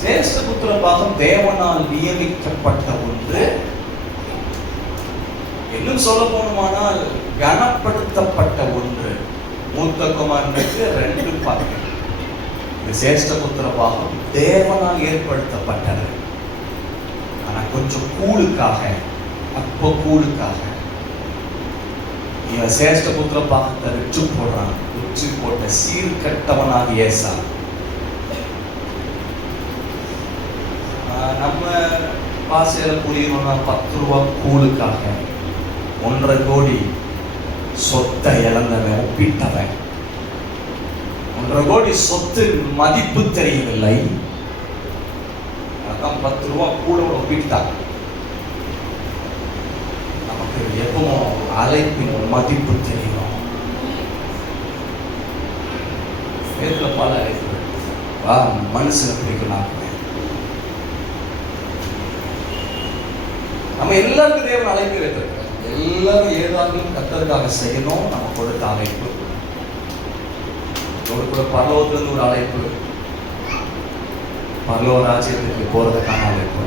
சேஷ்ட புத்திர பாகம் தேவனால் நியமிக்கப்பட்ட ஒன்று. இன்னும் சொல்ல போனுமானால் கனப்படுத்தப்பட்ட ஒன்று. மூத்த குமாரனுக்கு 2 பாகம். சேஷ்ட புத்திர பாகம் தேவனால் ஏற்படுத்தப்பட்டது. ஆனா கொஞ்சம் கூழுக்காக, அப்ப கூழுக்காக இவன் சேஷ்ட புத்திர பாகத்தை விற்று போடுறான். விற்று போட்ட சீர்கட்டவனாக ஏசா. நம்ம பாசையில புரியணும்னா 10 ரூபாய் கூழுக்காக 1.5 கோடி சொத்தை இழந்தவன், ஒப்பிட்டவன். 1.5 கோடி சொத்து மதிப்பு தெரியவில்லை. 10 ரூபாய் கூட ஒப்பிட்டாங்க. நமக்கு எப்பவும் அழைப்பின் மதிப்பு தெரியும். வேதத்துல பல அழைப்பு மனுஷனை பிடிக்கலாம். நம்ம எல்லாருக்கும் தேவன் அழைப்பு வைத்திருக்கிறார். எல்லாரும் ஏதாவது கர்த்தருக்காக செய்யணும். நம்ம கொடுத்த அழைப்பு. ஒரு பரலோகத்திலிருந்து ஒரு அழைப்பு, பரலோக ராஜ்யத்துக்கு போறதுக்கான அழைப்பு.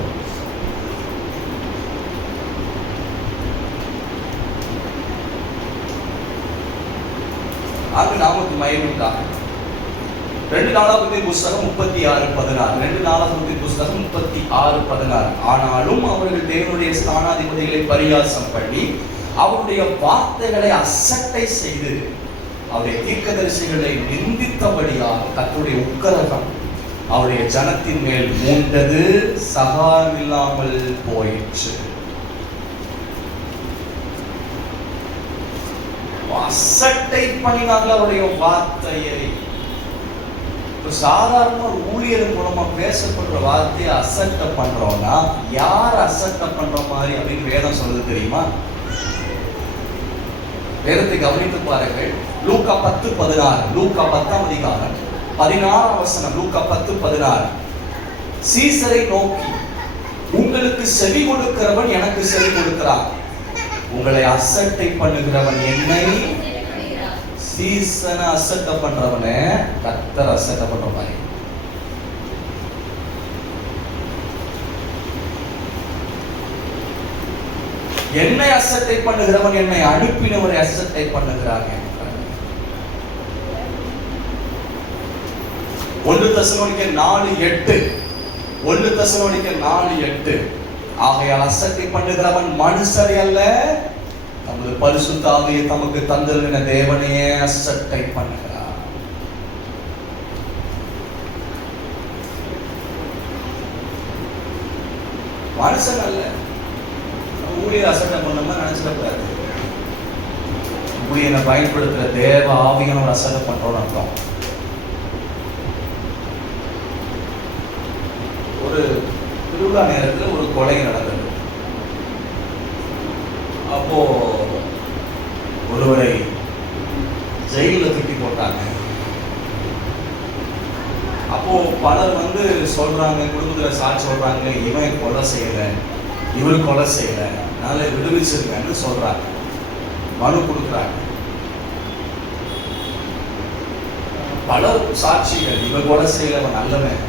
அது நாமக்கு மயமிட்டாங்க. 2 நாளாகமத்தின் புஸ்தகம் 36:16. 2 நாளாகமத்தின் புஸ்தகம் 36:16. ஆனாலும் அவர்கள் தேவனுடைய ஸ்தானாதிபதிகளை பரியாசம் பண்ணி அவருடைய வார்த்தைகளை அசட்டை செய்து அவருடைய தீர்க்கதரிசிகளை நிந்தித்தபடியாக கர்த்தருடைய உக்கிரகம் அவருடைய ஜனத்தின் மேல் மூண்டது, சகாயமில்லாமல் போயிற்று. அசட்டை பண்ணினார்கள் அவருடைய வார்த்தையை. சாதாரண ஊழியர் மூலமா பேசப்படுற வார்த்தையை அசட்டை பண்றோம்னா யார் அசட்டை பண்ற மாதிரி அப்படின்னு வேதம் சொல்றது தெரியுமா? வேதத்தை கவனித்து பாருங்கள். லூக்கா 10:16. லூக்கா 10ஆம் அதிகாரம் 16ஆம் வசனம். லூக்கா 10:16. சீசரை நோக்கி, உங்களுக்கு செவி கொடுக்கிறவன் எனக்கு செவி கொடுக்கிறான், உங்களை அசட்டை பண்ணுகிறவன் என்னை, சீசனை அசட்டை பண்றவனே கர்த்தர் அசட்டை பண்ற மாதிரி. என்னை அசட்டை பண்ணுகிறவன் என்னை அனுப்பினவரை அசட்டை பண்ணுகிறாங்க. 1 தெசலோனிக்கர் 4:8. 1 தெசலோனிக்கர் 4:8. ஆகையால் அசட்டை பண்ணுகிறவன் மனுஷரை அல்ல, தமது பரிசுத்த ஆவியை தமக்கு தந்திருக்கிற தேவனையே அசட்டை பண்ணுகிறார். மனுஷன் அல்ல. ஊழியர் அசட்டை பண்ண நினைச்சிடக்கூடாது. ஊழியனை பயன்படுத்துற தேவ ஆவியானவர் அசட்டை பண்றோம்னு அர்த்தம். ஒரு திருவிழா நேரத்தில் ஒரு கொலை நடந்தது. அப்போ ஒருவரை ஜெயிலில் தூக்கி போட்டாங்க. அப்போ பலர் வந்து சொல்றாங்க, குடும்பத்தில் சாட்சி சொல்றாங்க, இவன் கொலை செய்யல, இவர் கொலை செய்யல, அதனால விடுவிச்சிருக்கேன்னு சொல்றாங்க, மனு கொடுக்குறாங்க. பல சாட்சிகள் இவன் கொலை செய்யல, நல்லவன்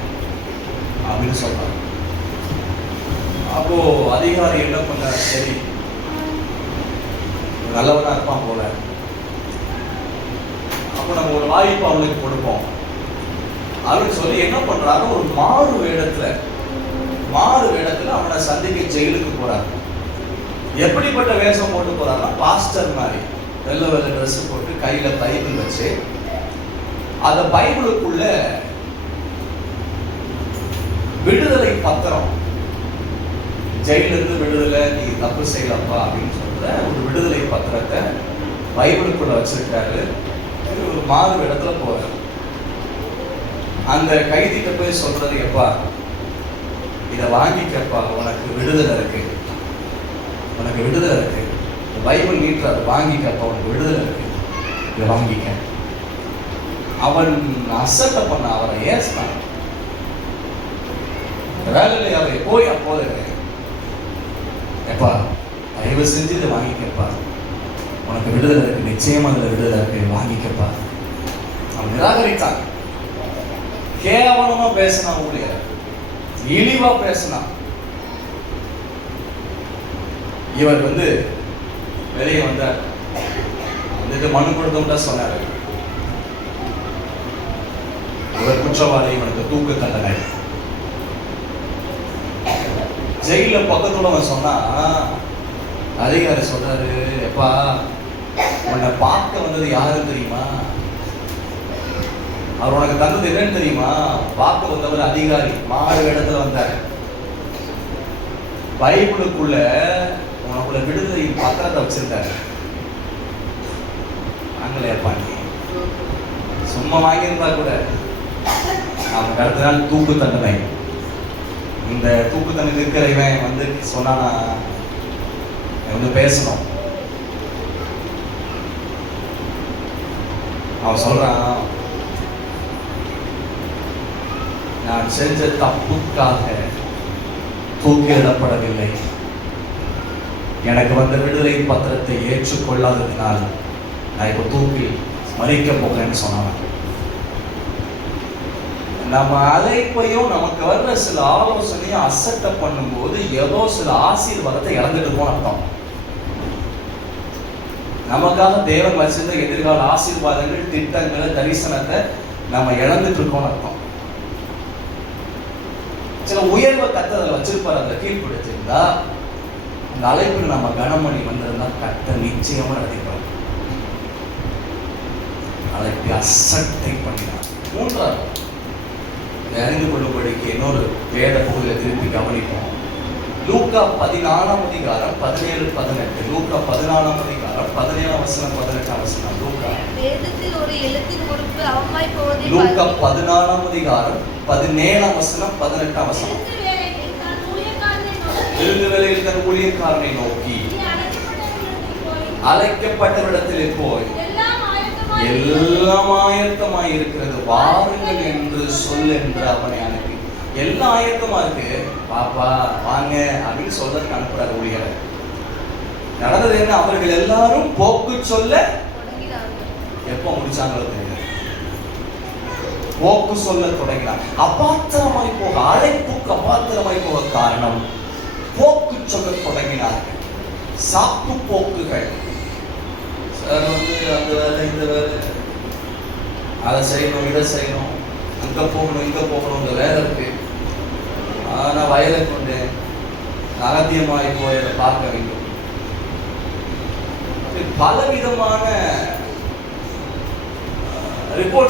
அப்படின்னு சொல்றாங்க. அப்போ அதிகாரி என்ன பண்ண, சரி நல்லவனா இருப்பான் போல, அப்போ நம்ம ஒரு வாய்ப்பு அவனுக்கு கொடுப்போம் அப்படின்னு சொல்லி என்ன பண்றாரு, ஒரு மாறு வேடத்துல அவனை சந்திக்க ஜெயிலுக்கு போறாரு. எப்படிப்பட்ட வேஷம் போட்டு போறாருன்னா, பாஸ்டர் மாதிரி வெள்ளை வெள்ளை ட்ரெஸ் போட்டு கையில பைபிள் வச்சு, அந்த பைபிளுக்குள்ள விடுதலை பத்திரம், ஜெயில இருந்து விடுதலை, நீ தப்பு செய்யலப்பா அப்படின்னு சொல்ற ஒரு விடுதலை பத்திரத்தை பைபிளுக்குள்ள வச்சிருக்காரு. ஒரு மாறு இடத்துல போறாரு. அந்த கைதிட்ட போய் சொல்றது, எப்பா இதை வாங்கிக்கப்பா, உனக்கு விடுதலை இருக்கு, உனக்கு விடுதலை இருக்கு, பைபிள் நீட்டுறாரு, வாங்கிக்கப்பா, உனக்கு விடுதலை இருக்கு, இதை வாங்கிக்க. அவன் அசட்டை பண்ண, அவரை ஏசினான். வேலையில அவரை போய் அப்போது, எப்பா தயவு செஞ்சு இதை வாங்கிக்கப்பா, உனக்கு விடுதலை இருக்கு, நிச்சயமா அதுல விடுதலை இருக்கு, வாங்கிக்கப்பா. அவன் நிராகரித்தான். கேவலமா பேசினான், ஊழியர் இழிவா பேசினான். இவர் வந்து வெளியே வந்தார், வந்துட்டு மனு கொடுத்தோம்டா சொன்னாரு, இவர் குற்றவாளி, இவனுக்கு தூக்கு தண்டனை. ஜெயில பக்கத்துல அவன் சொன்னா, அதிகாரி சொல்றாரு, எப்பா உன்னை பார்க்க வந்தது யாருன்னு தெரியுமா, அவர் உனக்கு தந்தது என்னன்னு தெரியுமா, பார்க்க வந்தவர் அதிகாரி, மாறு இடத்துல வந்தார், பைபிளுக்குள்ள உனக்குள்ள விடுதலை பத்திரத்தை வச்சிருந்தாரு. நாங்களேப்பா நீ சும்மா வாங்கியிருந்தா கூட அவனுக்கு அடுத்த நாள் தூக்கு தண்டனை. இந்த தூக்கு தண்டனை இருக்கிறவன் வந்து சொன்னானா, வந்து பேசணும். அவன் சொல்றான், நான் செஞ்ச தப்புக்காக தூக்கிலிடப்படவில்லை, எனக்கு வந்த விடுதலை பத்திரத்தை ஏற்றுக்கொள்ளாததினால் நான் இப்போ தூக்கில் மறிக்க போகிறேன்னு சொன்னான். நம்ம அழைப்பையும் நமக்கு வர்ற சில ஆலோசனையும் அசட்டை பண்ணும்போது ஏதோ சில ஆசீர்வாதத்தை இழந்துட்டு போன அர்த்தம். நமக்காக தேவன் வச்சிருந்த எதிர்கால ஆசீர்வாதங்கள், திட்டங்களை, தரிசனத்தை நம்ம இழந்துட்டு இருக்கோம் அர்த்தம். சில உயர்வை கத்ததில் வச்சிருப்பார், அந்த கீழ்படுத்திருந்தா அந்த அழைப்பில் நம்ம கனமணி வந்திருந்தா கத்த நிச்சயமா நடத்திப்பார். அழைப்பை அசட்டை பண்ணினார். மூன்றாவது அறிந்து கொள்ளும்படிக்கு இன்னொரு வேத பகுதியை திருப்பி கவனிப்போம். லூக்கா 14ஆம் அதிகாரம் 17-18. லூக்கா 14ஆம் அதிகாரம் 17ஆம் வசனம் 18ஆம் வசனம். லூக்கா வேதத்தில் ஒரு எழுத்தின் உறுப்பு அவமாய் போவதை லூக்கா 14ஆம் அதிகாரம் 17ஆம் வசனம் 18ஆம் வசனம். எழுந்து வேளையில் தன் ஊழியக்காரனை நோக்கி, அழைக்கப்பட்டவரிடத்திலே போய், எல்லாம் ஆயத்தமாய் இருக்கிறது, வாருங்கள் என்று சொல் என்று அவனை அனுப்பி. எல்லாம் ஆயத்தமா இருக்கு, பாப்பா வாங்க அப்படின்னு சொல்றதுக்கு அனுப்புறாரு ஊழியரை. நடந்தது என்ன, அவர்கள் எல்லாரும் போக்கு சொல்ல எப்ப முடிச்சாங்களோ தெரியல, போக்கு சொல்ல தொடங்கினார். அபாத்திரமாய் போக, அழைப்புக்கு அபாத்திரமாய் போக காரணம் போக்கு சொல்ல தொடங்கினார்கள். சாப்பு போக்குகள். சார் வந்து அந்த வேலை, இந்த வேலை, அதை செய்யணும், இதை செய்யணும், அங்க போகணும், இங்க போகணும், இந்த வேலை இருக்கு, நான் வயலை கொண்டு அகத்தியமாய் போய் அதை பார்க்க வேண்டும். பலவிதமான ரிப்போர்ட்ஸ்